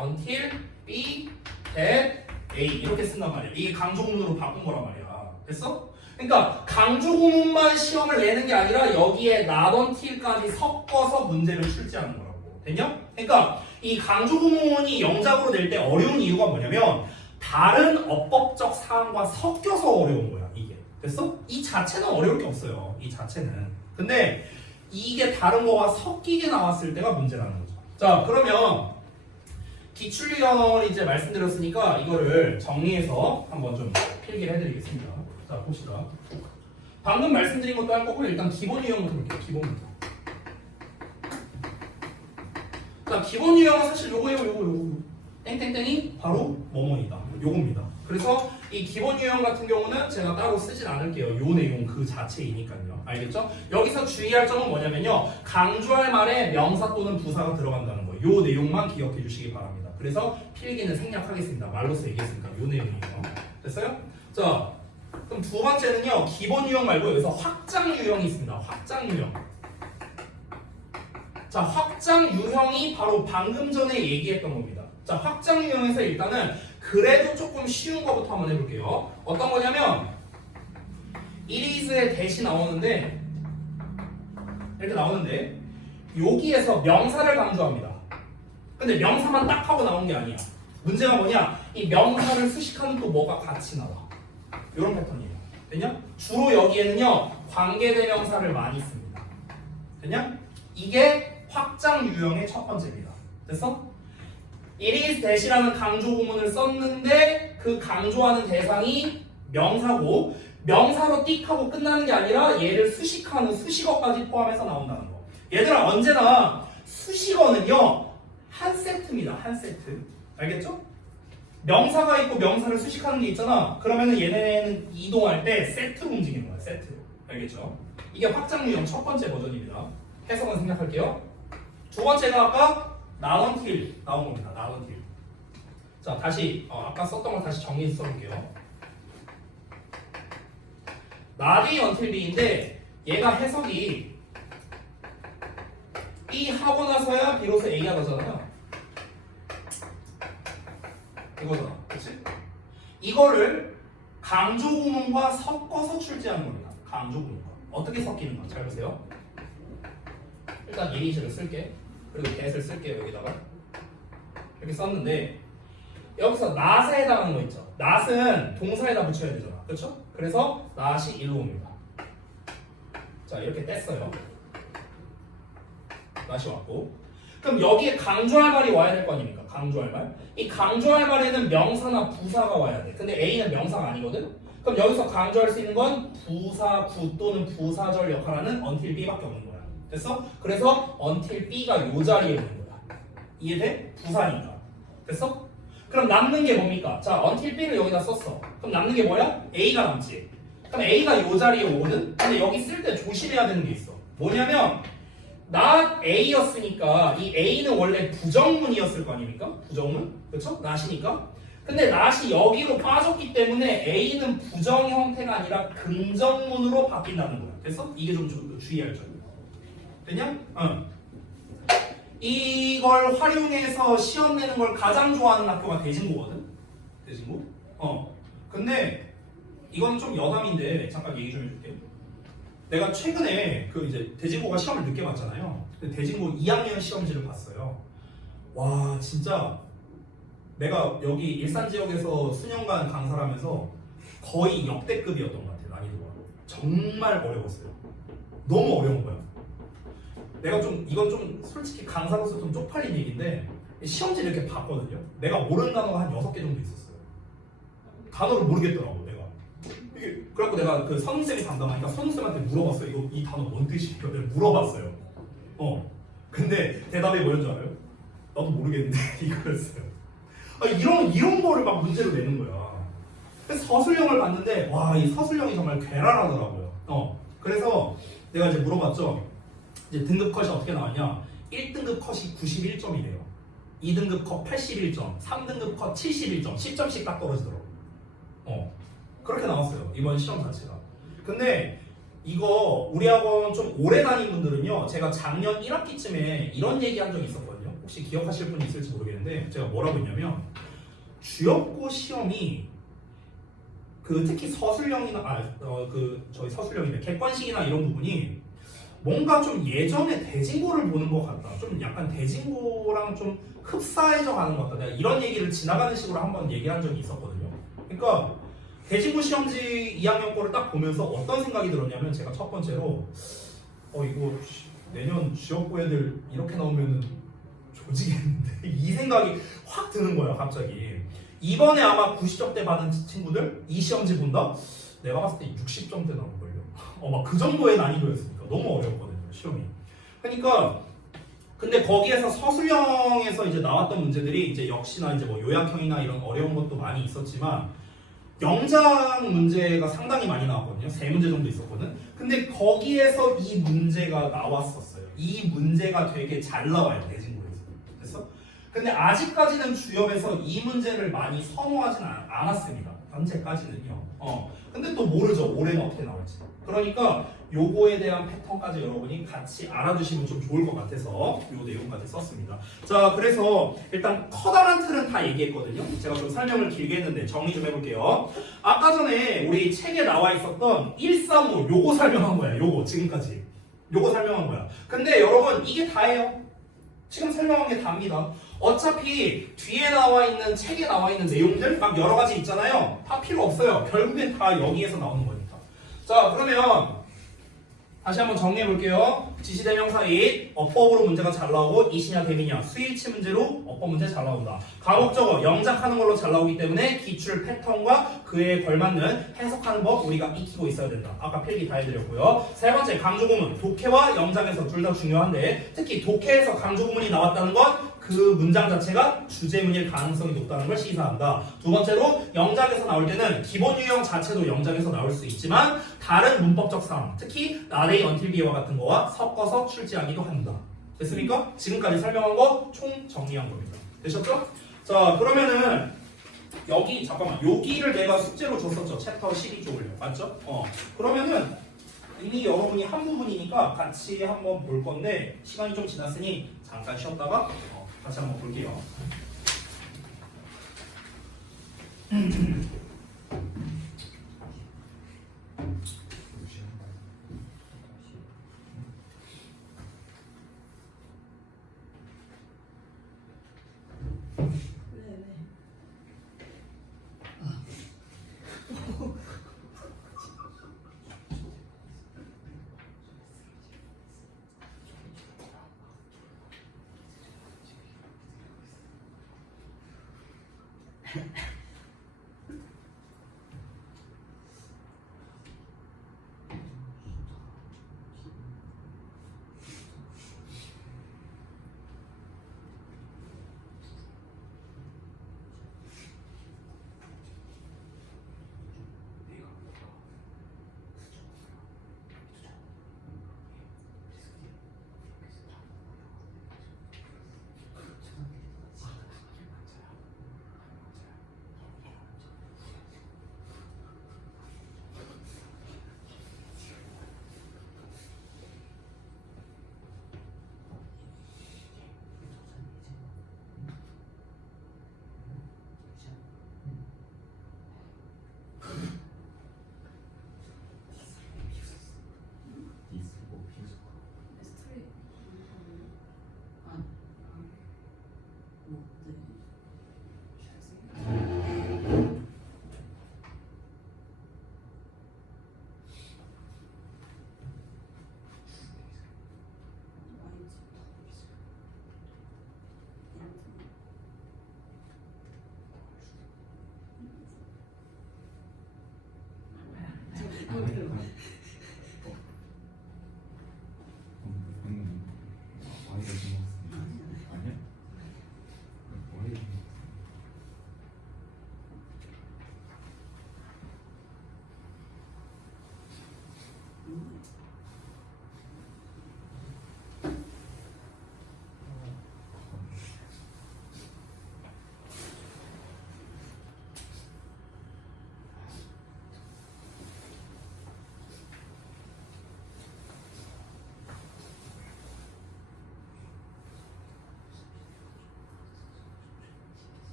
until B at A 이렇게 쓴단 말이야. 이게 강조구문으로 바꾼 거란 말이야. 됐어? 그러니까 강조구문만 시험을 내는 게 아니라 여기에 not until까지 섞어서 문제를 출제하는 거라고. 됐냐? 그러니까 이 강조구문이 영작으로 낼 때 어려운 이유가 뭐냐면 다른 어법적 사항과 섞여서 어려운 거야. 이게. 됐어? 이 자체는 어려울 게 없어요. 이 자체는. 근데 이게 다른 거와 섞이게 나왔을 때가 문제라는 거죠. 자, 그러면 기출유형을 이제 말씀드렸으니까 이거를 정리해서 한번 좀 필기를 해드리겠습니다. 자, 봅시다. 방금 말씀드린 것도 할 거고 일단 기본 유형부터 볼게요. 기본부터. 자, 기본 유형은 사실 요거. 땡땡땡이 바로 뭐뭐이다. 요겁니다. 그래서 이 기본 유형 같은 경우는 제가 따로 쓰진 않을게요. 요 내용 그 자체이니까요. 알겠죠? 여기서 주의할 점은 뭐냐면요. 강조할 말에 명사 또는 부사가 들어간다는 거. 요 내용만 기억해 주시기 바랍니다. 그래서 필기는 생략하겠습니다. 말로써 얘기했으니까 요 내용이에요. 됐어요? 자, 그럼 두 번째는요. 기본 유형 말고 여기서 확장 유형이 있습니다. 확장 유형. 자, 확장 유형이 바로 방금 전에 얘기했던 겁니다. 자, 확장 유형에서 일단은 그래도 조금 쉬운 거부터 한번 해볼게요. 어떤 거냐면 it is의 대시 나오는데 이렇게 나오는데 여기에서 명사를 강조합니다. 근데 명사만 딱 하고 나온 게 아니야. 문제가 뭐냐? 이 명사를 수식하는 또 뭐가 같이 나와. 이런 패턴이에요. 됐냐? 주로 여기에는요 관계대명사를 많이 씁니다. 됐냐? 이게 확장 유형의 첫 번째입니다. 됐어? it is that이라는 강조구문을 썼는데 그 강조하는 대상이 명사고 명사로 띡 하고 끝나는 게 아니라 얘를 수식하는 수식어까지 포함해서 나온다는 거. 얘들아 언제나 수식어는요 한 세트입니다. 한 세트. 알겠죠? 명사가 있고 명사를 수식하는 게 있잖아. 그러면은 얘네는 이동할 때 세트로 움직이는 거야. 세트로. 알겠죠? 이게 확장 유형 첫 번째 버전입니다. 해석은 생략할게요. 두 번째가 아까 not until 나온 겁니다. not until. 자, 다시 아까 썼던 걸 다시 정리해서 써볼게요. not이 until B인데 얘가 해석이 B 하고 나서야 비로소 A가 나잖아요. 이거잖아, 그렇지? 이거를 강조 구문과 섞어서 출제하는 겁니다. 강조 구문과 어떻게 섞이는가? 잘 보세요. 일단 예리시를 쓸게. 그리고 get을 쓸게요. 여기다가 이렇게 썼는데 여기서 not에 해당하는 거 있죠. not은 동사에다 붙여야 되잖아, 그렇죠? 그래서 not이 일로 옵니다. 자, 이렇게 뗐어요. not이 왔고, 그럼 여기에 강조할 말이 와야 될 거 아닙니까? 강조할 말. 이 강조할 말에는 명사나 부사가 와야 돼. 근데 A는 명사가 아니거든. 그럼 여기서 강조할 수 있는 건 부사, 구 또는 부사절 역할하는 until B밖에 없는 거야. 됐어? 그래서 until B가 요 자리에 있는 거야. 이해돼? 부사니까. 됐어? 그럼 남는 게 뭡니까? 자, until B를 여기다 썼어. 그럼 남는 게 뭐야? A가 남지. 그럼 A가 요 자리에 오거든? 근데 여기 쓸 때 조심해야 되는 게 있어. 뭐냐면 not A였으니까 이 A는 원래 부정문이었을 거 아닙니까? 부정문? 그렇죠? not이니까. 근데 not이 여기로 빠졌기 때문에 A는 부정 형태가 아니라 긍정문으로 바뀐다는 거야. 됐어? 이게 좀 주의할 점이야. 됐냐? 이걸 활용해서 시험 내는 걸 가장 좋아하는 학교가 대진고거든? 대진고? 근데 이건 좀 여담인데 잠깐 얘기 좀 해줄게. 내가 최근에 그 이제 대진고가 시험을 늦게 봤잖아요. 대진고 2학년 시험지를 봤어요. 와, 진짜 내가 여기 일산 지역에서 수년간 강사를 하면서 거의 역대급이었던 것 같아요. 난이도가 정말 어려웠어요. 너무 어려운 거야. 내가 좀 이건 좀 솔직히 강사로서 좀 쪽팔린 얘기인데 시험지를 이렇게 봤거든요. 내가 모르는 단어가 한 6개 정도 있었어요. 단어를 모르겠더라고 내가. 이게 그래갖고 내가 그 선생님이 담당하니까 선생님한테 물어봤어요. 이거 이 단어 뭔 뜻이에요? 내가 물어봤어요. 근데 대답이 뭐였는 줄 알아요? 나도 모르겠는데 이거였어요. 이런 거를 막 문제로 내는 거야. 그래서 서술형을 봤는데 와, 이 서술형이 정말 괴랄하더라고요. 그래서 내가 이제 물어봤죠. 이제 등급 컷이 어떻게 나왔냐? 1등급 컷이 91점이래요. 2등급 컷 81점, 3등급 컷 71점, 10점씩 딱 떨어지더라고요. 그렇게 나왔어요. 이번 시험 자체가. 근데 이거 우리 학원 좀 오래 다닌 분들은요, 제가 작년 1학기쯤에 이런 얘기 한 적이 있었거든요. 혹시 기억하실 분이 있을지 모르겠는데 제가 뭐라고 했냐면 주역고 시험이 그 특히 서술형이나 저희 서술형이나 객관식이나 이런 부분이 뭔가 좀 예전에 대진고를 보는 것 같다. 좀 약간 대진고랑 좀 흡사해져 가는 것 같다. 내가 이런 얘기를 지나가는 식으로 한번 얘기한 적이 있었거든요. 그러니까 대진고 시험지 2학년 거를 딱 보면서 어떤 생각이 들었냐면 제가 첫 번째로 이거 내년 지역고 애들 이렇게 나오면 조지겠는데 이 생각이 확 드는 거야 갑자기. 이번에 아마 90점대 받은 친구들 이 시험지 본다? 내가 봤을 때 60점대 나올걸요. 막 그 정도의 난이도였으니까 너무 어려웠거든요 시험이. 그러니까 근데 거기에서 서술형에서 이제 나왔던 문제들이 이제 역시나 이제 뭐 요약형이나 이런 어려운 것도 많이 있었지만 영작 문제가 상당히 많이 나왔거든요. 3문제 정도 있었거든. 근데 거기에서 이 문제가 나왔었어요. 이 문제가 되게 잘 나와요 대진고에서. 됐어? 근데 아직까지는 주협에서 이 문제를 많이 선호하진 않았습니다. 현재까지는요. 근데 또 모르죠. 올해는 어떻게 나올지. 그러니까 요거에 대한 패턴까지 여러분이 같이 알아두시면 좀 좋을 것 같아서 요 내용까지 썼습니다. 자, 그래서 일단 커다란 틀은 다 얘기했거든요. 제가 좀 설명을 길게 했는데 정리 좀 해볼게요. 아까 전에 우리 책에 나와 있었던 135 요거 설명한 거야. 요거 지금까지 요거 설명한 거야. 근데 여러분 이게 다예요. 지금 설명한 게 답니다. 어차피 뒤에 나와 있는 책에 나와 있는 내용들 막 여러 가지 있잖아요. 다 필요 없어요. 결국엔 다 여기에서 나오는 거니까. 자, 그러면 다시 한번 정리해 볼게요. 지시대명사 잇 어법으로 문제가 잘 나오고 이시냐 대미냐 스위치 문제로 어법 문제 잘 나온다. 가목적어 영작하는 걸로 잘 나오기 때문에 기출 패턴과 그에 걸맞는 해석하는 법 우리가 익히고 있어야 된다. 아까 필기 다 해드렸고요. 세 번째 강조구문 독해와 영작에서 둘 다 중요한데 특히 독해에서 강조구문이 나왔다는 건 그 문장 자체가 주제문일 가능성이 높다는 걸 시사한다. 두 번째로 영작에서 나올 때는 기본 유형 자체도 영작에서 나올 수 있지만 다른 문법적 상황, 특히 not a, until be와 같은 거와 섞어서 출제하기도 한다. 됐습니까? 지금까지 설명한 거 총 정리한 겁니다. 되셨죠? 자, 그러면은 여기 잠깐만 여기를 내가 숙제로 줬었죠. 챕터 12쪽을요. 맞죠? 그러면은 이미 여러분이 한 부분이니까 같이 한번 볼 건데 시간이 좀 지났으니 잠깐 쉬었다가 같이 한번 볼게요.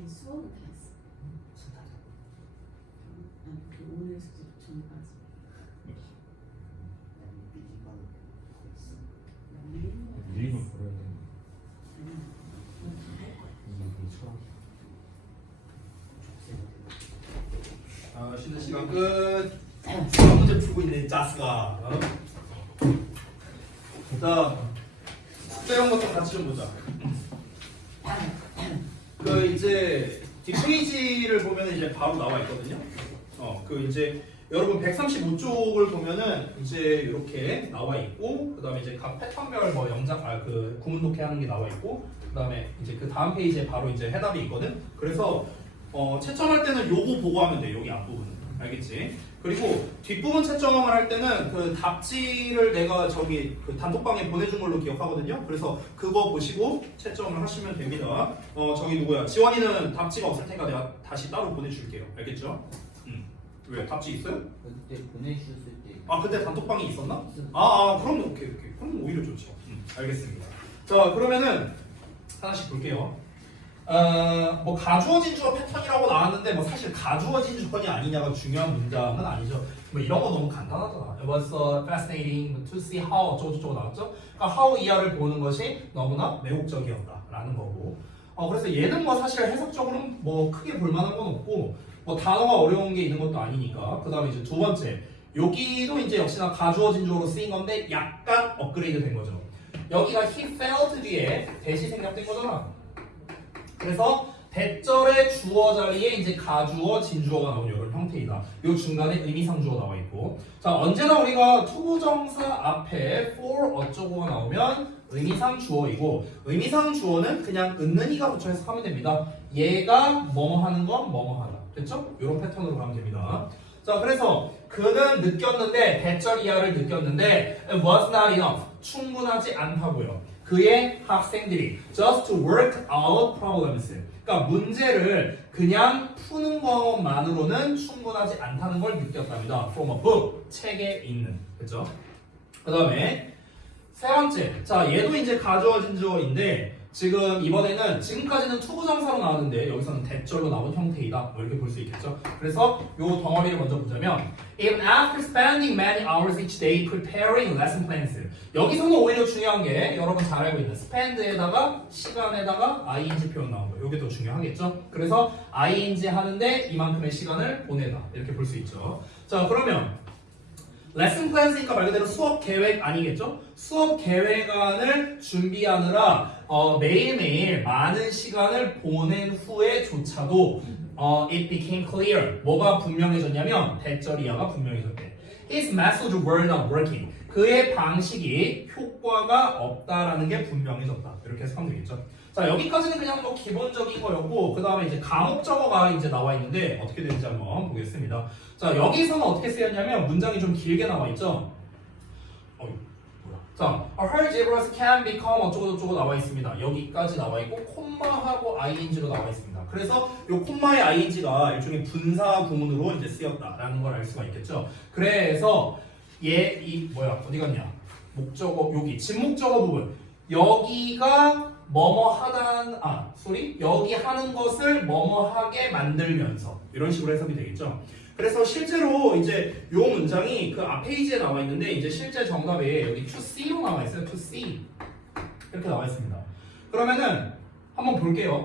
아니 수업은 다 했어. 그 오늘 숙제 전까지. 밀리면 버려야 돼. 아, 쉬는 시간 끝. 수학 문제 풀고 있네, 짜스가. 어? 자, 숙제형 것도 같이 좀 보자. 그 이제 뒷페이지를 보면 이제 바로 나와 있거든요. 그 이제 여러분 135쪽을 보면은 이제 이렇게 나와 있고, 그 다음에 이제 각 패턴별 뭐 영작, 그 구문 독해하는 게 나와 있고, 그 다음에 이제 그 다음 페이지에 바로 이제 해답이 있거든. 그래서 채점할 때는 요거 보고 하면 돼. 여기 앞부분. 알겠지? 그리고 뒷부분 채점을 할 때는 그 답지를 내가 저기 그 단톡방에 보내준 걸로 기억하거든요. 그래서 그거 보시고 채점을 하시면 됩니다. 저기 누구야? 지원이는 답지가 없을 테니까 내가 다시 따로 보내줄게요. 알겠죠? 왜? 답지 있어요? 그때 보내주셨을 때. 아, 그때 단톡방에 있었나? 그럼 오케이. 그럼 오히려 좋죠. 알겠습니다. 자, 그러면은 하나씩 볼게요. 뭐 가주어진 주어 패턴이라고 나왔는데 뭐 사실 가주어진 주어이 아니냐가 중요한 문장은 아니죠. 뭐 이런 거 너무 간단하잖아. It was fascinating to see how 어쩌고저쩌고 나왔죠. 그러니까 how 이하를 보는 것이 너무나 매혹적이었다라는 거고. 그래서 얘는 뭐 사실 해석적으로는 뭐 크게 볼만한 건 없고, 뭐 단어가 어려운 게 있는 것도 아니니까. 그 다음에 이제 두 번째, 여기도 이제 역시나 가주어진 주어로 쓰인 건데 약간 업그레이드 된 거죠. 여기가 he felt 뒤에 대시 생략된 거잖아. 그래서 대절의 주어 자리에 이제 가주어, 진주어가 나오는 이런 형태이다. 이 중간에 의미상주어 나와 있고. 자, 언제나 우리가 투부정사 앞에 for 어쩌고가 나오면 의미상주어이고, 의미상주어는 그냥 은는이가 붙여 해석하면 됩니다. 얘가 뭐뭐 하는 건 뭐뭐 하다. 됐죠? 이런 패턴으로 가면 됩니다. 자, 그래서 그는 느꼈는데, 대절 이하를 느꼈는데 it was not enough. 충분하지 않다고요. 그의 학생들이 just to work out problems. 그러니까 문제를 그냥 푸는 것만으로는 충분하지 않다는 걸 느꼈답니다. From a book. 책에 있는. 그렇죠? 그 다음에 세 번째. 자, 얘도 이제 가주어진 주어인데 지금 이번에는 지금까지는 투부정사로 나왔는데 여기서는 대절로 나온 형태이다. 뭐 이렇게 볼 수 있겠죠. 그래서 요 덩어리를 먼저 보자면 Even after spending many hours each day preparing lesson plans. 여기서는 오히려 중요한 게 여러분 잘 알고 있는 spend에다가 시간에다가 ing 표현 나온 거예요. 이게 더 중요하겠죠. 그래서 ing 하는데 이만큼의 시간을 보내다. 이렇게 볼 수 있죠. 자, 그러면 레슨 플랜이니까 말 그대로 수업 계획 아니겠죠? 수업 계획안을 준비하느라 매일매일 많은 시간을 보낸 후에조차도 it became clear. 뭐가 분명해졌냐면 대절이야가 분명해졌대. His methods were not working. 그의 방식이 효과가 없다라는 게 분명해졌다. 이렇게 해서 하면 되겠죠. 자, 여기까지는 그냥 뭐 기본적인 거였고, 그 다음에 이제 과목적어가 이제 나와 있는데 어떻게 되는지 한번 보겠습니다. 자, 여기서는 어떻게 쓰였냐면 문장이 좀 길게 나와 있죠. 뭐야? 자, algebras can become 어쩌고저쩌고 나와 있습니다. 여기까지 나와 있고 콤마하고 ing로 나와 있습니다. 그래서 이 콤마의 ing가 일종의 분사 구문으로 이제 쓰였다라는 걸 알 수가 있겠죠. 그래서 어디 갔냐? 목적어 여기 진목적어 부분 여기가 뭐뭐 하다는 여기 하는 것을 뭐뭐 하게 만들면서 이런 식으로 해석이 되겠죠. 그래서 실제로 이제 요 문장이 그 앞 페이지에 나와 있는데 이제 실제 정답에 여기 to C로 나와 있어요. to C 이렇게 나와 있습니다. 그러면은 한번 볼게요.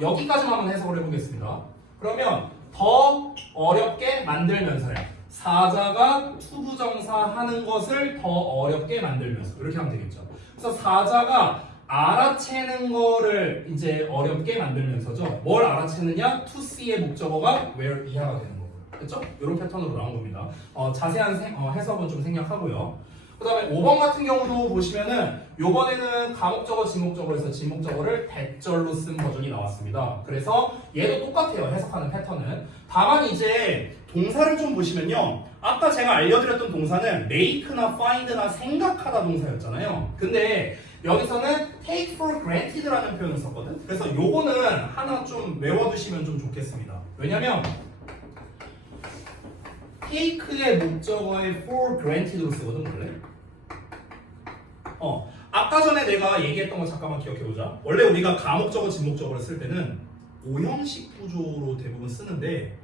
여기까지만 한번 해석을 해보겠습니다. 그러면 더 어렵게 만들면서요. 사자가 투부정사 하는 것을 더 어렵게 만들면서 이렇게 하면 되겠죠. 그래서 사자가 알아채는 거를 이제 어렵게 만들면서죠. 뭘 알아채느냐? to C의 목적어가 where 이하가 되는 거고요. 됐죠? 이런 패턴으로 나온 겁니다. 자세한 해석은 좀 생략하고요. 그 다음에 5번 같은 경우도 보시면은 요번에는 가목적어, 진목적어에서 진목적어를 대절로 쓴 버전이 나왔습니다. 그래서 얘도 똑같아요. 해석하는 패턴은. 다만 이제 동사를 좀 보시면요. 아까 제가 알려드렸던 동사는 make나 find나 생각하다 동사였잖아요. 근데 여기서는 take for granted라는 표현을 썼거든. 그래서 요거는 하나 좀 외워두시면 좀 좋겠습니다. 왜냐면 take의 목적어에 for granted로 쓰거든 원래. 아까 전에 내가 얘기했던 거 잠깐만 기억해보자. 원래 우리가 가목적어, 진목적어를 쓸 때는 5형식 구조로 대부분 쓰는데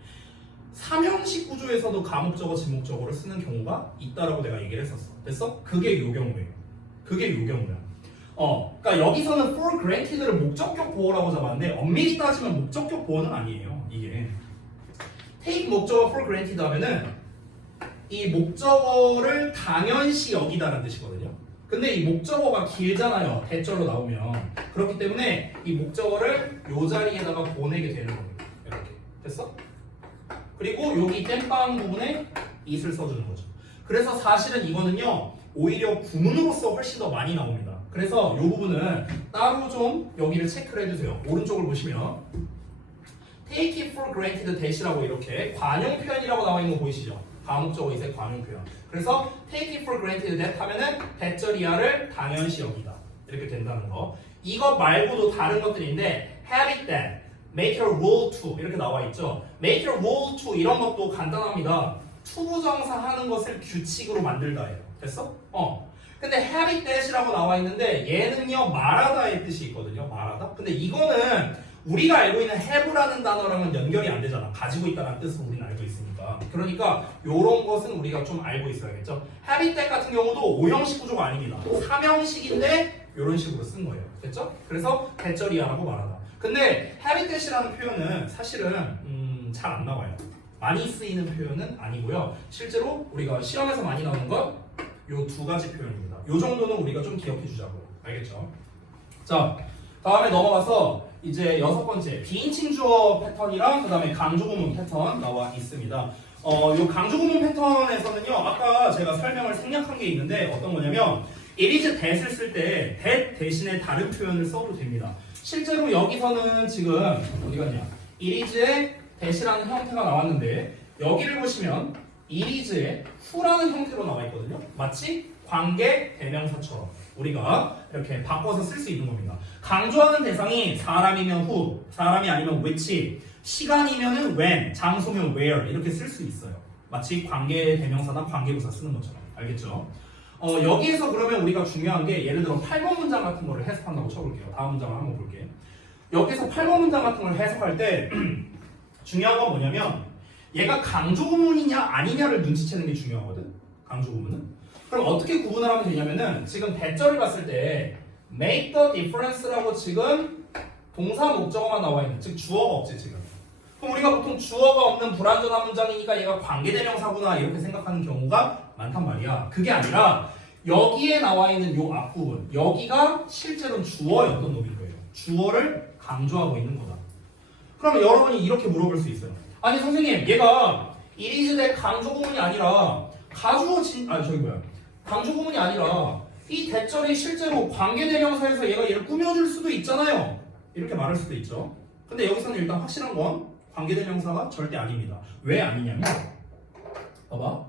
3형식 구조에서도 가목적어, 진목적어를 쓰는 경우가 있다라고 내가 얘기를 했었어. 됐어? 그게 요 경우예요. 그게 요 경우야. 그러니까 여기서는 for granted를 목적격 보어라고 잡았는데 엄밀히 따지면 목적격 보어는 아니에요. 이게 take 목적어 for granted 하면은 이 목적어를 당연시 여기다라는 뜻이거든요. 근데 이 목적어가 길잖아요. 대절로 나오면. 그렇기 때문에 이 목적어를 요 자리에다가 보내게 되는 겁니다. 이렇게. 됐어? 그리고 여기 땜빵 부분에 it을 써주는 거죠. 그래서 사실은 이거는요. 오히려 구문으로서 훨씬 더 많이 나옵니다. 그래서 이 부분은 따로 좀 여기를 체크를 해주세요. 오른쪽을 보시면 take it for granted 대시라고 이렇게 관용 표현이라고 나와 있는 거 보이시죠? 가목적어 이제 관용 표현. 그래서 take it for granted that 하면은 대절이야를 당연시 여기다. 이렇게 된다는 거. 이거 말고도 다른 것들인데 have it that, make a rule to 이렇게 나와 있죠. make a rule to 이런 것도 간단합니다. 투부정사 하는 것을 규칙으로 만들다예요. 됐어? 근데 have it that이라고 나와 있는데 얘는요 말하다의 뜻이 있거든요. 말하다. 근데 이거는 우리가 알고 있는 have라는 단어랑은 연결이 안 되잖아. 가지고 있다는 뜻은 우리는 알고 있으니까. 그러니까 이런 것은 우리가 좀 알고 있어야겠죠. have it that 같은 경우도 5형식 구조가 아닙니다. 3형식인데 이런 식으로 쓴 거예요. 됐죠? 그래서 대절이야라고 말하다. 근데 have it that이라는 표현은 사실은 잘 안 나와요. 많이 쓰이는 표현은 아니고요. 실제로 우리가 시험에서 많이 나오는 건 요 두 가지 표현입니다. 요 정도는 우리가 좀 기억해 주자고요. 알겠죠? 자, 다음에 넘어가서 이제 6번째 비인칭 주어 패턴이랑 그 다음에 강조구문 패턴 나와 있습니다. 요 강조구문 패턴에서는요, 아까 제가 설명을 생략한 게 있는데 어떤 거냐면 it is that을 쓸 때 that 대신에 다른 표현을 써도 됩니다. 실제로 여기서는 지금 어디 갔냐? it is의 that이라는 형태가 나왔는데 여기를 보시면 it is의 who라는 형태로 나와 있거든요. 마치 관계 대명사처럼 우리가 이렇게 바꿔서 쓸 수 있는 겁니다. 강조하는 대상이 사람이면 who, 사람이 아니면 which, 시간이면은 when, 장소면 where 이렇게 쓸 수 있어요. 마치 관계 대명사나 관계부사 쓰는 것처럼. 알겠죠? 여기에서 그러면 우리가 중요한 게 예를 들어 8번 문장 같은 거를 해석한다고 쳐볼게요. 다음 문장을 한번 볼게요. 여기서 8번 문장 같은 걸 해석할 때 중요한 건 뭐냐면 얘가 강조구문이냐 아니냐를 눈치채는 게 중요하거든. 강조구문은. 그럼 어떻게 구분을 하면 되냐면은 지금 대절을 봤을 때 make the difference라고 지금 동사 목적어만 나와 있는 즉 주어가 없지 지금. 그럼 우리가 보통 주어가 없는 불완전한 문장이니까 얘가 관계대명사구나 이렇게 생각하는 경우가 많단 말이야. 그게 아니라 여기에 나와 있는 요 앞부분 여기가 실제로는 주어였던 놈인 거예요. 주어를 강조하고 있는 거다. 그러면 여러분이 이렇게 물어볼 수 있어요. 아니 선생님 얘가 it is 대 강조구문이 아니라 강조구문이 아니라 이 대절이 실제로 관계대명사에서 얘를 꾸며줄 수도 있잖아요. 이렇게 말할 수도 있죠. 근데 여기서는 일단 확실한 건 관계대명사가 절대 아닙니다. 왜 아니냐면 봐봐.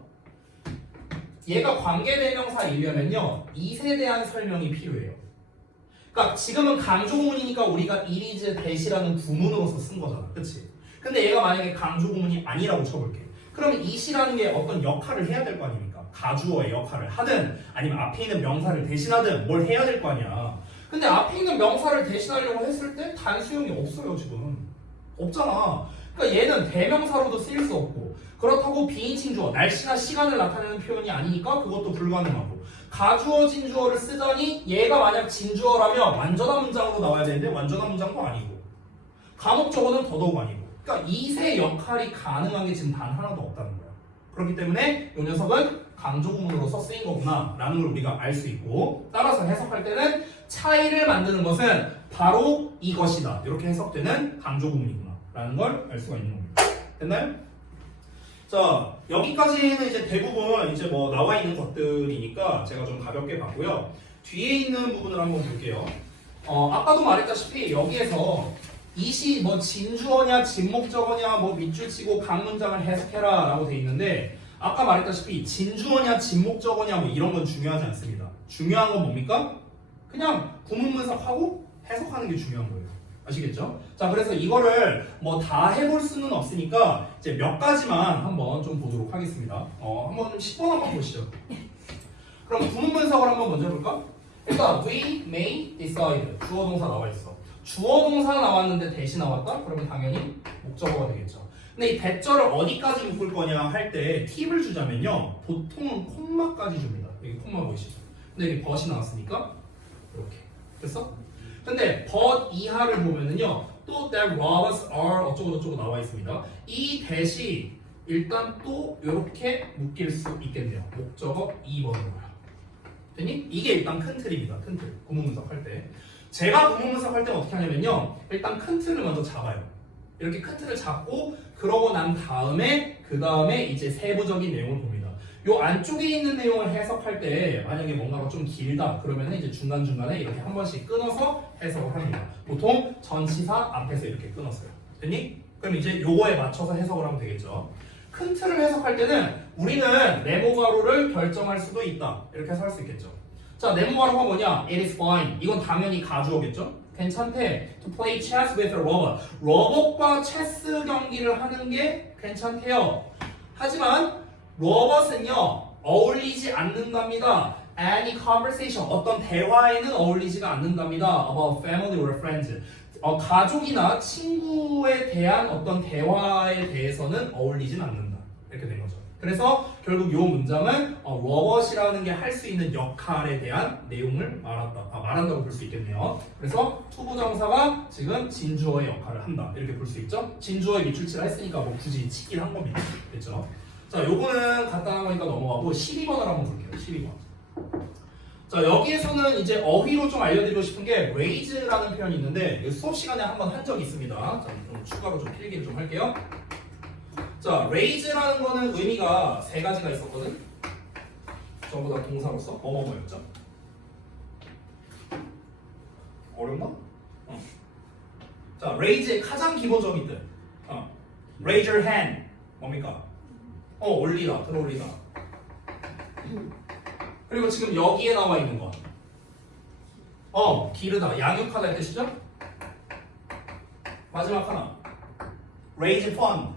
얘가 관계대명사이려면요 it에 대한 설명이 필요해요. 그러니까 지금은 강조구문이니까 우리가 it is that이라는 구문으로서 쓴 거잖아. 그치? 근데 얘가 만약에 강조구문이 아니라고 쳐볼게. 그러면 it이라는 게 어떤 역할을 해야 될 거 아닙니까? 가주어의 역할을 하든 아니면 앞에 있는 명사를 대신하든 뭘 해야 될 거 아니야. 근데 앞에 있는 명사를 대신하려고 했을 때 단수형이 없어요. 지금 없잖아. 그러니까 얘는 대명사로도 쓰일 수 없고 그렇다고 비인칭 주어 날씨나 시간을 나타내는 표현이 아니니까 그것도 불가능하고 가주어 진주어를 쓰자니 얘가 만약 진주어라면 완전한 문장으로 나와야 되는데 완전한 문장도 아니고 감옥적어는 더더욱 아니고 그러니까 이세 역할이 가능한 게 지금 단 하나도 없다는 거야. 그렇기 때문에 이 녀석은 강조구문으로서 쓰인 거구나 라는 걸 우리가 알 수 있고 따라서 해석할 때는 차이를 만드는 것은 바로 이것이다 이렇게 해석되는 강조구문이구나 라는 걸 알 수가 있는 겁니다. 됐나요? 자 여기까지는 이제 대부분 이제 뭐 나와 있는 것들이니까 제가 좀 가볍게 봤고요. 뒤에 있는 부분을 한번 볼게요. 아까도 말했다시피 여기에서 이시 뭐 진주어냐 진목적어냐 뭐 밑줄 치고 각 문장을 해석해라 라고 돼 있는데 아까 말했다시피 진주어냐 진목적어냐 뭐 이런 건 중요하지 않습니다. 중요한 건 뭡니까? 그냥 구문 분석하고 해석하는 게 중요한 거예요. 아시겠죠? 자 그래서 이거를 뭐 다 해볼 수는 없으니까 이제 몇 가지만 한번 좀 보도록 하겠습니다. 한번 10번 한번 보시죠. 그럼 구문 분석을 한번 먼저 해볼까? 일단 we may decide 주어 동사 나와 있어. 주어 동사 나왔는데 대시 나왔다? 그러면 당연히 목적어가 되겠죠. 근데 이 대절을 어디까지 묶을 거냐 할 때 팁을 주자면요. 보통은 콤마까지 줍니다. 여기 콤마 보이시죠? 근데 여기 벗이 나왔으니까 이렇게. 됐어? 근데 벗 이하를 보면은요. 또 that robbers are 어쩌고저쩌고 나와 있습니다. 이 대시 일단 또 이렇게 묶일 수 있겠네요. 목적어 2번으로요. 됐니? 이게 일단 큰 틀입니다. 큰 틀. 구문 분석할 때. 제가 구문 분석할 때는 어떻게 하냐면요. 일단 큰 틀을 먼저 잡아요. 이렇게 큰 틀을 잡고 그러고 난 다음에 그 다음에 이제 세부적인 내용을 봅니다. 요 안쪽에 있는 내용을 해석할 때 만약에 뭔가가 좀 길다 그러면 이제 중간중간에 이렇게 한 번씩 끊어서 해석을 합니다. 보통 전치사 앞에서 이렇게 끊었어요. 됐니? 그럼 이제 요거에 맞춰서 해석을 하면 되겠죠. 큰 틀을 해석할 때는 우리는 네모가로를 결정할 수도 있다. 이렇게 해서 할 수 있겠죠. 자, 네모가로가 뭐냐? It is fine. 이건 당연히 가주어겠죠? 괜찮대. To play chess with a robot. 로봇과 체스 경기를 하는 게 괜찮대요. 하지만 로봇은요 어울리지 않는답니다. Any conversation 어떤 대화에는 어울리지가 않는답니다. About family or friends. 가족이나 친구에 대한 어떤 대화에 대해서는 어울리진 않는다. 이렇게 된 거죠. 그래서 결국 이 문장은 로봇이라는 게 할 수 있는 역할에 대한 내용을 말한다고 볼 수 있겠네요. 그래서 투부정사가 지금 진주어의 역할을 한다. 이렇게 볼 수 있죠. 진주어에 밑줄치를 했으니까 뭐 굳이 치긴 한 겁니다. 됐죠? 자, 요거는 간단한 거니까 넘어가고 12번을 한번 볼게요. 12번. 자, 여기에서는 이제 어휘로 좀 알려드리고 싶은 게 raise라는 표현이 있는데 수업 시간에 한번 한 적이 있습니다. 자, 좀 추가로 좀 필기를 좀 할게요. 자, raise라는 거는 의미가 세 가지가 있었거든. 전부 다 동사로서 뭐뭐뭐였죠? 어렵나? 자, raise의 가장 기본적인 뜻. raise your hand. 뭡니까? 올리다, 들어올리다. 그리고 지금 여기에 나와 있는 거. 기르다, 양육하다의 뜻이죠? 마지막 하나. raise fund.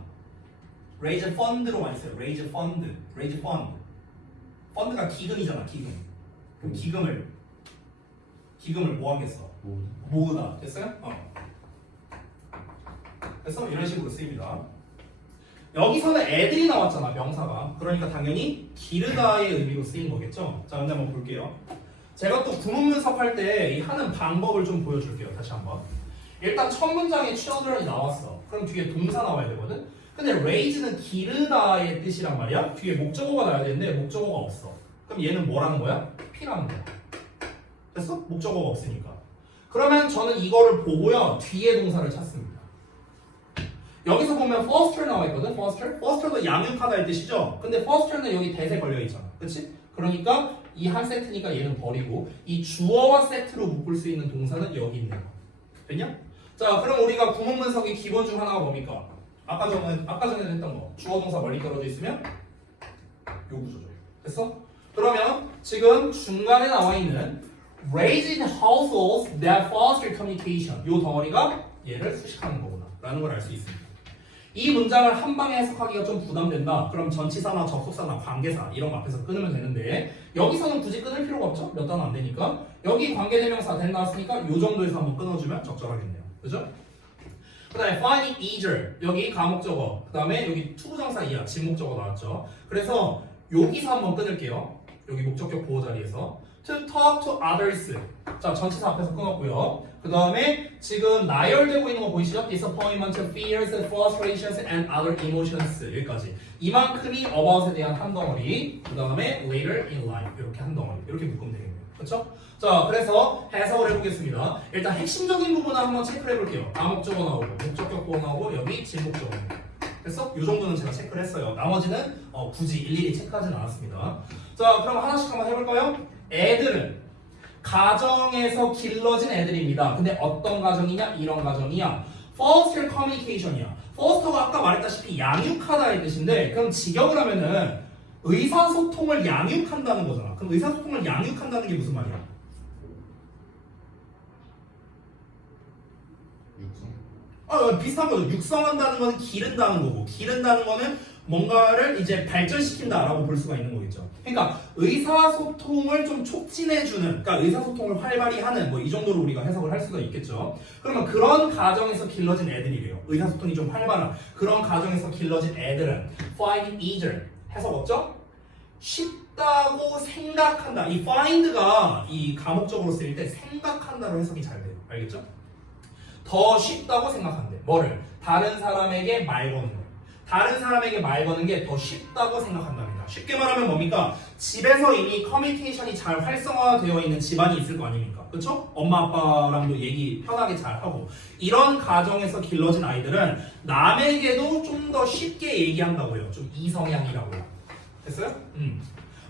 raise fund로 많이 써요. raise fund. raise fund. fund가 기금이잖아, 기금. 그럼 기금을 뭐 하겠어? 모으다. 됐어요? 그래서 이런 식으로 쓰입니다. 여기서는 애들이 나왔잖아, 명사가. 그러니까 당연히 기르다의 의미로 쓰인 거겠죠. 자, 근데 한번 볼게요. 제가 또 구문 분석할 때 이 하는 방법을 좀 보여줄게요. 다시 한번. 일단 첫 문장에 children이 나왔어. 그럼 뒤에 동사 나와야 되거든. 근데 raise는 기르다의 뜻이란 말이야. 뒤에 목적어가 나와야 되는데 목적어가 없어. 그럼 얘는 뭐라는 거야? P라는 거야. 됐어? 목적어가 없으니까. 그러면 저는 이거를 보고요. 뒤에 동사를 찾습니다. 여기서 보면 foster 나와 있거든. foster도 양육하다의 뜻이죠. 근데 foster는 여기 대세 걸려 있잖아. 그렇지? 그러니까 이 한 세트니까 얘는 버리고 이 주어와 세트로 묶을 수 있는 동사는 여기 있는 거. 됐냐? 자, 그럼 우리가 구문 분석의 기본 중 하나가 뭡니까? 아까 전에 했던 거. 주어 동사 멀리 떨어져 있으면 요 구조죠. 됐어? 그러면 지금 중간에 나와 있는 raised in households that foster communication 요 덩어리가 얘를 수식하는 거구나 라는 걸 알 수 있습니다. 이 문장을 한 방에 해석하기가 좀 부담된다. 그럼 전치사나 접속사나 관계사 이런 거 앞에서 끊으면 되는데 여기서는 굳이 끊을 필요가 없죠. 몇 단어 안 되니까. 여기 관계대명사 된 나왔으니까 요 정도에서 한번 끊어주면 적절하겠네요. 그죠? 그 다음에 find it easier 여기 가목적어 그 다음에 여기 투부정사 이하 진목적어 나왔죠. 그래서 여기서 한번 끊을게요. 여기 목적격 보호 자리에서 to talk to others 자 전치사 앞에서 끊었고요. 그 다음에 지금 나열되고 있는 거 보이시죠? disappointment, fears, frustrations and other emotions 여기까지 이만큼이 about에 대한 한 덩어리 그 다음에 later in life 이렇게 한 덩어리 이렇게 묶으면 되겠네요. 그렇죠? 자 그래서 해석을 해보겠습니다. 일단 핵심적인 부분을 한번 체크를 해볼게요. 가목적어 나오고 목적격 보호 나오고 여기 진목적어 됐어? 이 정도는 제가 체크를 했어요. 나머지는 굳이 일일이 체크하진 않았습니다. 자 그럼 하나씩 한번 해볼까요? 애들은 가정에서 길러진 애들입니다. 근데 어떤 가정이냐? 이런 가정이야. foster communication이야. foster가 아까 말했다시피 양육하다의 뜻인데 그럼 직역을 하면은 의사소통을 양육한다는 거잖아. 그럼 의사소통을 양육한다는 게 무슨 말이야? 육성. 비슷한 거죠. 육성한다는 거는 기른다는 거고 기른다는 거는 뭔가를 이제 발전시킨다라고 볼 수가 있는 거겠죠. 그러니까 의사소통을 좀 촉진해주는, 그러니까 의사소통을 활발히 하는 뭐 이 정도로 우리가 해석을 할 수가 있겠죠. 그러면 그런 가정에서 길러진 애들이래요. 의사소통이 좀 활발한 그런 가정에서 길러진 애들은 find it easier 해석 없죠? 쉽다고 생각한다. 이 find가 이 가목적으로 쓰일 때 생각한다로 해석이 잘 돼요. 알겠죠? 더 쉽다고 생각한대. 뭐를? 다른 사람에게 말 거는 거. 다른 사람에게 말 거는 게 더 쉽다고 생각한답니다. 쉽게 말하면 뭡니까? 집에서 이미 커뮤니케이션이 잘 활성화되어 있는 집안이 있을 거 아닙니까? 그렇죠? 엄마 아빠랑도 얘기 편하게 잘 하고 이런 가정에서 길러진 아이들은 남에게도 좀 더 쉽게 얘기한다고요. 좀 이성향이라고요. 됐어요?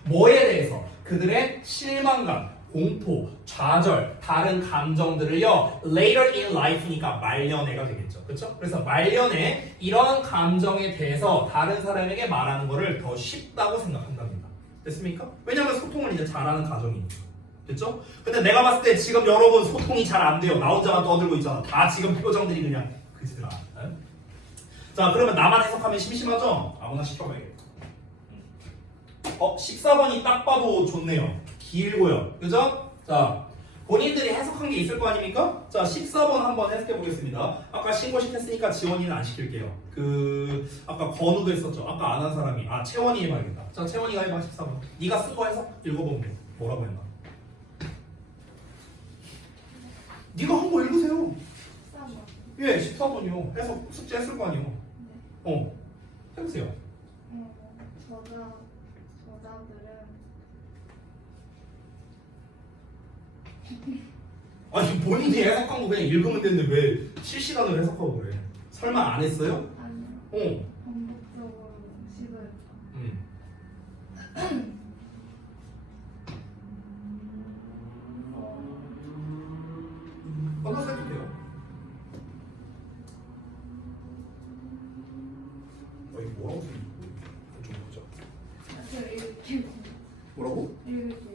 뭐에 대해서? 그들의 실망감, 공포, 좌절, 다른 감정들을요 later in life니까 말년에가 되겠죠. 그렇죠? 그래서 말년에 이런 감정에 대해서 다른 사람에게 말하는 거를 더 쉽다고 생각한답니다. 됐습니까? 왜냐면 소통을 이제 잘하는 가정이니까. 됐죠? 근데 내가 봤을 때 지금 여러분 소통이 잘 안 돼요. 나 혼자만 떠들고 있잖아. 다 지금 표정들이 그냥 그지들아. 자 그러면 나만 해석하면 심심하죠? 아무나 시켜봐야겠다. 14번이 딱 봐도 좋네요. 길고요. 그죠? 자, 본인들이 해석한 게 있을 거 아닙니까? 자, 14번 한번 해석해 보겠습니다. 아까 신고식 했으니까 지원이는 안 시킬게요. 아까 건우도 했었죠. 아까 안 한 사람이. 채원이 해봐야겠다. 자, 채원이가 해봐, 14번. 네가 쓴 거 해석 읽어보면 돼. 뭐라고 했나? 네가 한 거 읽으세요. 14번. 예, 14번이요. 해석 숙제 했을 거 아니에요. 해보세요. 아니 본인이 해석한 거 그냥 읽으면 되는데 왜 실시간으로 해석하고 그래? 설마 안 했어요? 아니요. 반복적으로 시도했다. 꺼내서 해도 돼요. 이게 뭐라고 써있고 좀 보자. 저 읽을게요. 뭐라고? 읽을게요.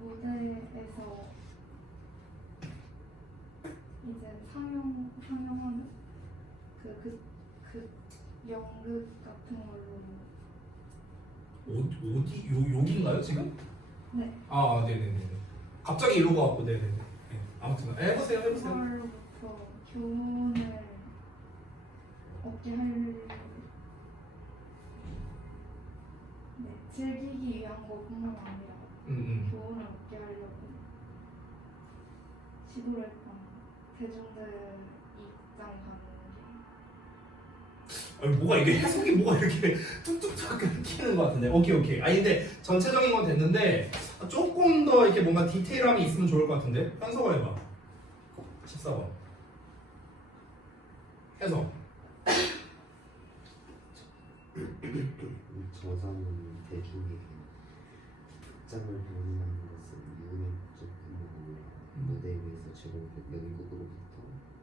무대에서 이제 상영하는 그 연극 같은 걸로. 어디 여기인가요 지금? 네. 네네네. 갑자기 이러고 왔고 네네네. 네. 아무튼 해보세요. 그걸로부터 교훈을 얻게 할 즐기기 위한 것뿐만 아니라 교훈을 얻게 하려고 시도를 했던 대중들 입장 가는 아니, 뭐가 이게 해석이 뭐가 이렇게 뚝뚝뚝 끊기는 것 같은데. 오케이. 아니 근데 전체적인 건 됐는데 조금 더 이렇게 뭔가 디테일함이 있으면 좋을 것 같은데. 현서가 해봐. 14번. 해석. 저자는 대중에게 극장을 방문하는 것은 유흥적 의무고 무대 위에서 제공된 연극으로부터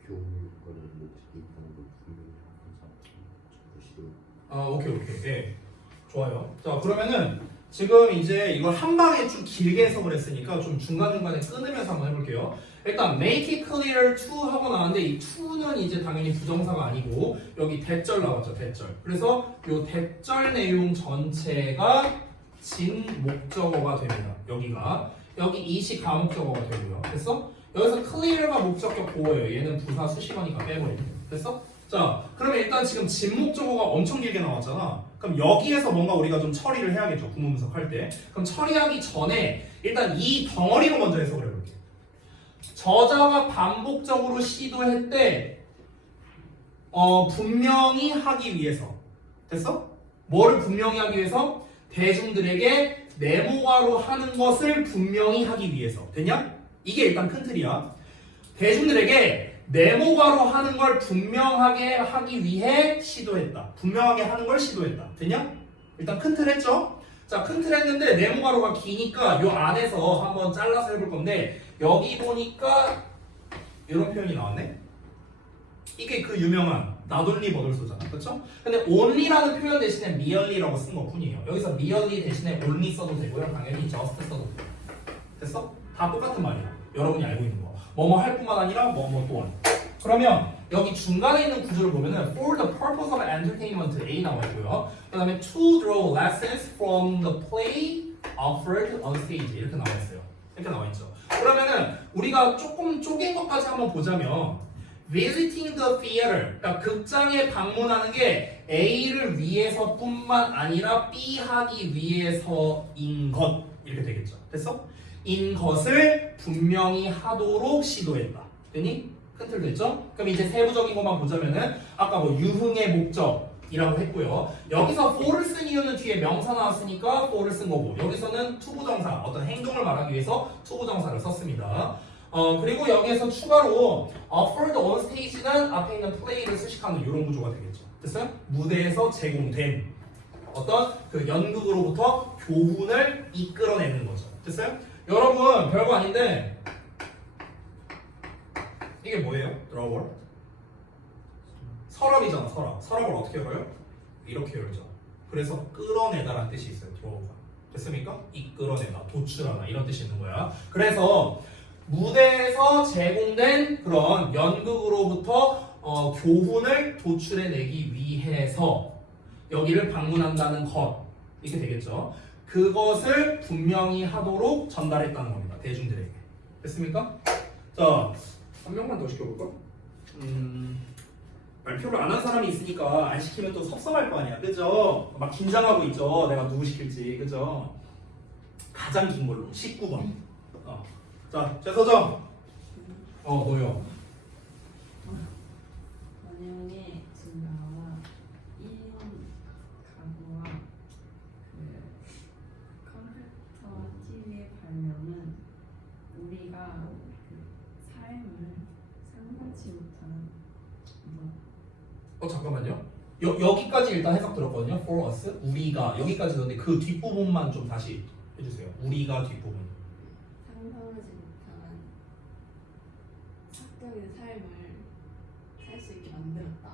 교훈 효과를 목적이 있다는 걸 분명히 하고 오케이. 네. 좋아요. 자, 그러면은 지금 이제 이걸 한 방에 좀 길게 해석을 했으니까 좀 중간중간에 끊으면서 한번 해볼게요. 일단 make it clear to 하고 나왔는데 이 to는 이제 당연히 부정사가 아니고 여기 대절 나왔죠. 대절. 그래서 이 대절 내용 전체가 진 목적어가 됩니다. 여기 이시 가목적어가 되고요. 됐어? 여기서 clear가 목적격 보호예요. 얘는 부사 수식어니까 빼버리고. 됐어? 자, 그러면 일단 지금 진목적어가 엄청 길게 나왔잖아. 그럼 여기에서 뭔가 우리가 좀 처리를 해야겠죠. 구문분석 할 때. 그럼 처리하기 전에 일단 이 덩어리로 먼저 해석을 해볼게요. 저자가 반복적으로 시도했대. 분명히 하기 위해서. 됐어? 뭐를 분명히 하기 위해서? 대중들에게 네모가로 하는 것을 분명히 하기 위해서. 됐냐? 이게 일단 큰 틀이야. 대중들에게 네모가로 하는 걸 분명하게 하기 위해 시도했다. 분명하게 하는 걸 시도했다. 됐냐? 일단 큰 틀 했죠? 자, 큰 틀 했는데 네모가로가 기니까 요 안에서 한번 잘라서 해볼 건데 여기 보니까 이런 표현이 나왔네? 이게 그 유명한 not only but also잖아. 그쵸? 근데 only라는 표현 대신에 merely라고 쓴 것 뿐이에요. 여기서 merely 대신에 only 써도 되고요. 당연히 just 써도 돼요. 됐어? 다 똑같은 말이야. 여러분이 알고 있는 거. 뭐뭐 할 뿐만 아니라 뭐뭐 또한. 그러면 여기 중간에 있는 구조를 보면은 for the purpose of entertainment A 나와 있고요. 그 다음에 to draw lessons from the play offered on stage 이렇게 나와 있어요. 이렇게 나와 있죠. 그러면은 우리가 조금 쪼갠 것까지 한번 보자면 visiting the theater, 그러니까 극장에 방문하는 게 A를 위해서뿐만 아니라 B 하기 위해서인 것 이렇게 되겠죠. 됐어? 인 것을 분명히 하도록 시도했다. 되니? 큰 틀 됐죠? 그럼 이제 세부적인 것만 보자면은 아까 뭐 유흥의 목적이라고 했고요. 여기서 for를 쓴 이유는 뒤에 명사 나왔으니까 for를 쓴 거고 여기서는 투부정사, 어떤 행동을 말하기 위해서 투부정사를 썼습니다. 그리고 여기에서 추가로 offered on stage는 앞에 있는 play를 수식하는 이런 구조가 되겠죠. 됐어요? 무대에서 제공된 어떤 그 연극으로부터 교훈을 이끌어내는 거죠. 됐어요? 여러분 별거 아닌데 이게 뭐예요? drawer? 서랍이잖아. 서랍을 어떻게 열어요? 이렇게 열죠. 그래서 끌어내다라는 뜻이 있어요. drawer가. 됐습니까? 이끌어내다, 도출하다 이런 뜻이 있는 거야. 그래서 무대에서 제공된 그런 연극으로부터 교훈을 도출해내기 위해서 여기를 방문한다는 것 이렇게 되겠죠. 그것을 분명히 하도록 전달했다는 겁니다. 대중들에게. 됐습니까? 자, 한 명만 더 시켜볼까? 발표를 안 한 사람이 있으니까 안 시키면 또 섭섭할 거 아니야. 그죠? 막 긴장하고 있죠. 내가 누구 시킬지. 그죠? 가장 긴 걸로 19번. 자, 최서정. 너요. 만약에 지금 나와 1인 가구와 그 컴퓨터 TV의 발명은 우리가 그 삶을 상상치 못한 잠깐만요. 여기까지 일단 해석 들었거든요. For us, 우리가 여기까지 들었는데 그 뒷부분만 좀 다시 해주세요. 우리가 뒷부분. 상상하지 못한 사적인 삶을 살 수 있게 만들었다.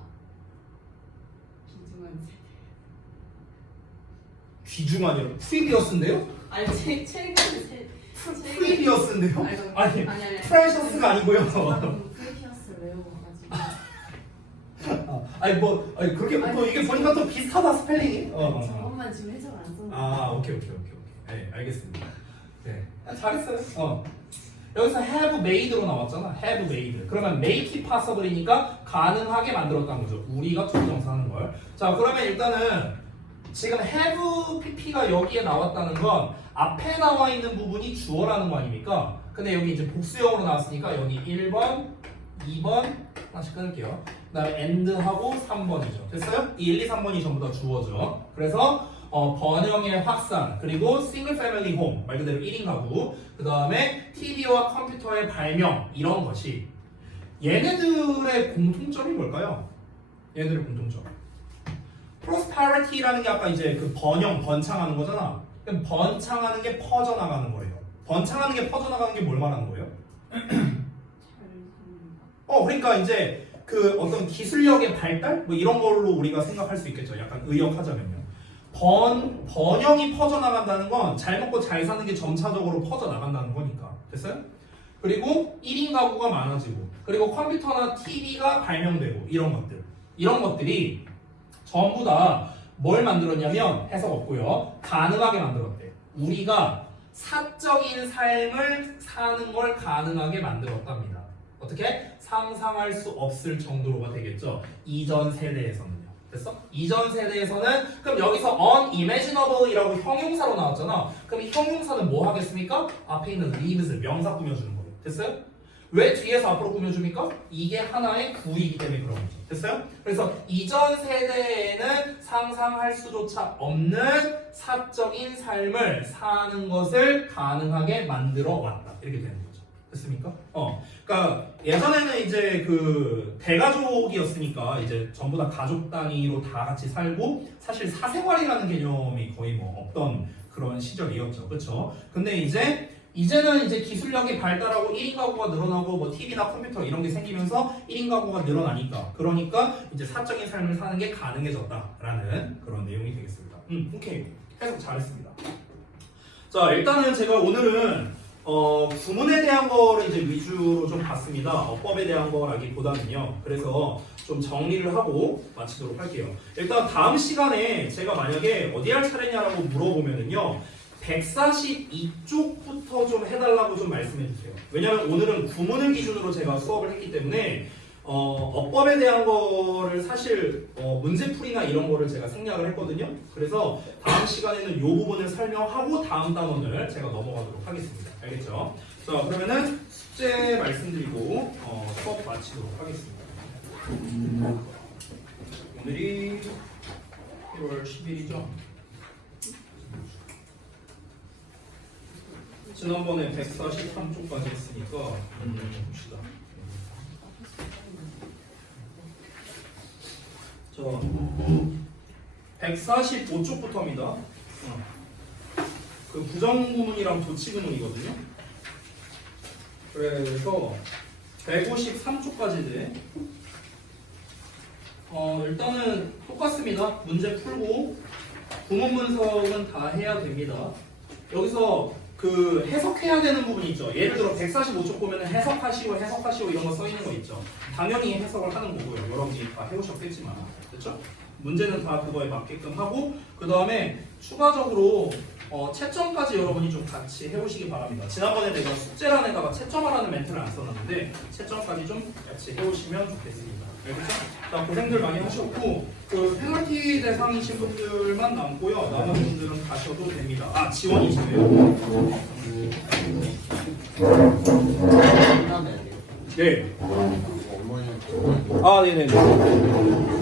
귀중한 세계. 귀중하네요. 프리비어스인데요? 아니 최근 프리비어스인데요? 아니 프레셔스가 아니고요. 프리피어스 외워가지고. 아니 그렇게 또 이게 보니까 또 비슷하다 스펠링이. 저것만 지금 해석을 안 썼는데. 오케이. 네, 알겠습니다. 네, 잘했어요. 여기서 have made로 나왔잖아. have made. 그러면 make it possible이니까 가능하게 만들었다는 거죠. 우리가 투부정사 하는 걸. 자, 그러면 일단은 지금 have pp가 여기에 나왔다는 건 앞에 나와 있는 부분이 주어라는 거 아닙니까? 근데 여기 이제 복수형으로 나왔으니까 여기 1번, 2번 하나씩 끊을게요. 그 다음에 and하고 3번이죠. 됐어요? 이 1, 2, 3번이 전부 다 주어죠. 그래서 번영의 확산, 그리고 싱글 패밀리 홈, 말 그대로 1인 가구, 그 다음에 TV와 컴퓨터의 발명, 이런 것이 얘네들의 공통점이 뭘까요? 얘네들의 공통점. prosperity라는 게 아까 이제 그 번영, 번창하는 거잖아. 그럼 번창하는 게 퍼져나가는 거예요. 번창하는 게 퍼져나가는 게 뭘 말하는 거예요? 그러니까 이제 그 어떤 기술력의 발달? 뭐 이런 걸로 우리가 생각할 수 있겠죠. 약간 의역하자면요. 번영이 퍼져나간다는 건 잘 먹고 잘 사는 게 점차적으로 퍼져나간다는 거니까. 됐어요? 그리고 1인 가구가 많아지고, 그리고 컴퓨터나 TV가 발명되고, 이런 것들이 전부 다 뭘 만들었냐면, 해석 없고요, 가능하게 만들었대. 우리가 사적인 삶을 사는 걸 가능하게 만들었답니다. 어떻게? 상상할 수 없을 정도로가 되겠죠. 이전 세대에서는요. 됐어? 이전 세대에서는 그럼 여기서 unimaginable이라고 형용사로 나왔잖아. 그럼 이 형용사는 뭐 하겠습니까? 앞에 있는 lives를 명사 꾸며주는 거예요. 됐어요? 왜 뒤에서 앞으로 꾸며줍니까? 이게 하나의 구이기 때문에 그런 거죠. 됐어요? 그래서 이전 세대에는 상상할 수조차 없는 사적인 삶을 사는 것을 가능하게 만들어 왔다. 이렇게 되는 거죠. 됐습니까? 그러니까 예전에는 이제 그 대가족이었으니까 이제 전부 다 가족 단위로 다 같이 살고 사실 사생활이라는 개념이 거의 뭐 없던 그런 시절이었죠. 그렇죠? 근데 이제는 이제 기술력이 발달하고 1인 가구가 늘어나고 뭐 TV나 컴퓨터 이런 게 생기면서 1인 가구가 늘어나니까 그러니까 이제 사적인 삶을 사는 게 가능해졌다라는 그런 내용이 되겠습니다. 오케이. 해석 잘했습니다. 자, 일단은 제가 오늘은 구문에 대한 거를 이제 위주로 좀 봤습니다. 어법에 대한 거라기보다는요. 그래서 좀 정리를 하고 마치도록 할게요. 일단 다음 시간에 제가 만약에 어디 할 차례냐라고 물어보면은요. 142쪽부터 좀 해달라고 좀 말씀해 주세요. 왜냐하면 오늘은 구문을 기준으로 제가 수업을 했기 때문에 어법에 대한 거를 사실 문제풀이나 이런 거를 제가 생략을 했거든요. 그래서 다음 시간에는 이 부분을 설명하고 다음 단원을 제가 넘어가도록 하겠습니다. 알겠죠? 자, 그러면은 숙제 말씀드리고 수업 마치도록 하겠습니다. 오늘이 1월 10일이죠? 지난번에 143쪽까지 했으니까 봅시다. 자, 145쪽부터입니다. 그 부정구문이랑 조치구문이거든요. 그래서 153쪽까지 일단은 똑같습니다. 문제 풀고 구문 분석은 다 해야 됩니다. 여기서 그 해석해야 되는 부분이 있죠. 예를 들어 145쪽 보면 해석하시오 이런 거 써 있는 거 있죠. 당연히 해석을 하는 거고요. 여러분이 다 해오셨겠지만, 그렇죠? 문제는 다 그거에 맞게끔 하고 그 다음에 추가적으로 채점까지 여러분이 좀 같이 해오시기 바랍니다. 지난번에 내가 숙제란에다가 채점하라는 멘트를 안 써놨는데 채점까지 좀 같이 해오시면 좋겠습니다. 알겠죠? 자, 고생들 많이 하셨고 그 페널티 대상이신 분들만 남고요. 남은 분들은 가셔도 됩니다. 아, 지원이시네요. 네. 어머니 아, 네네네.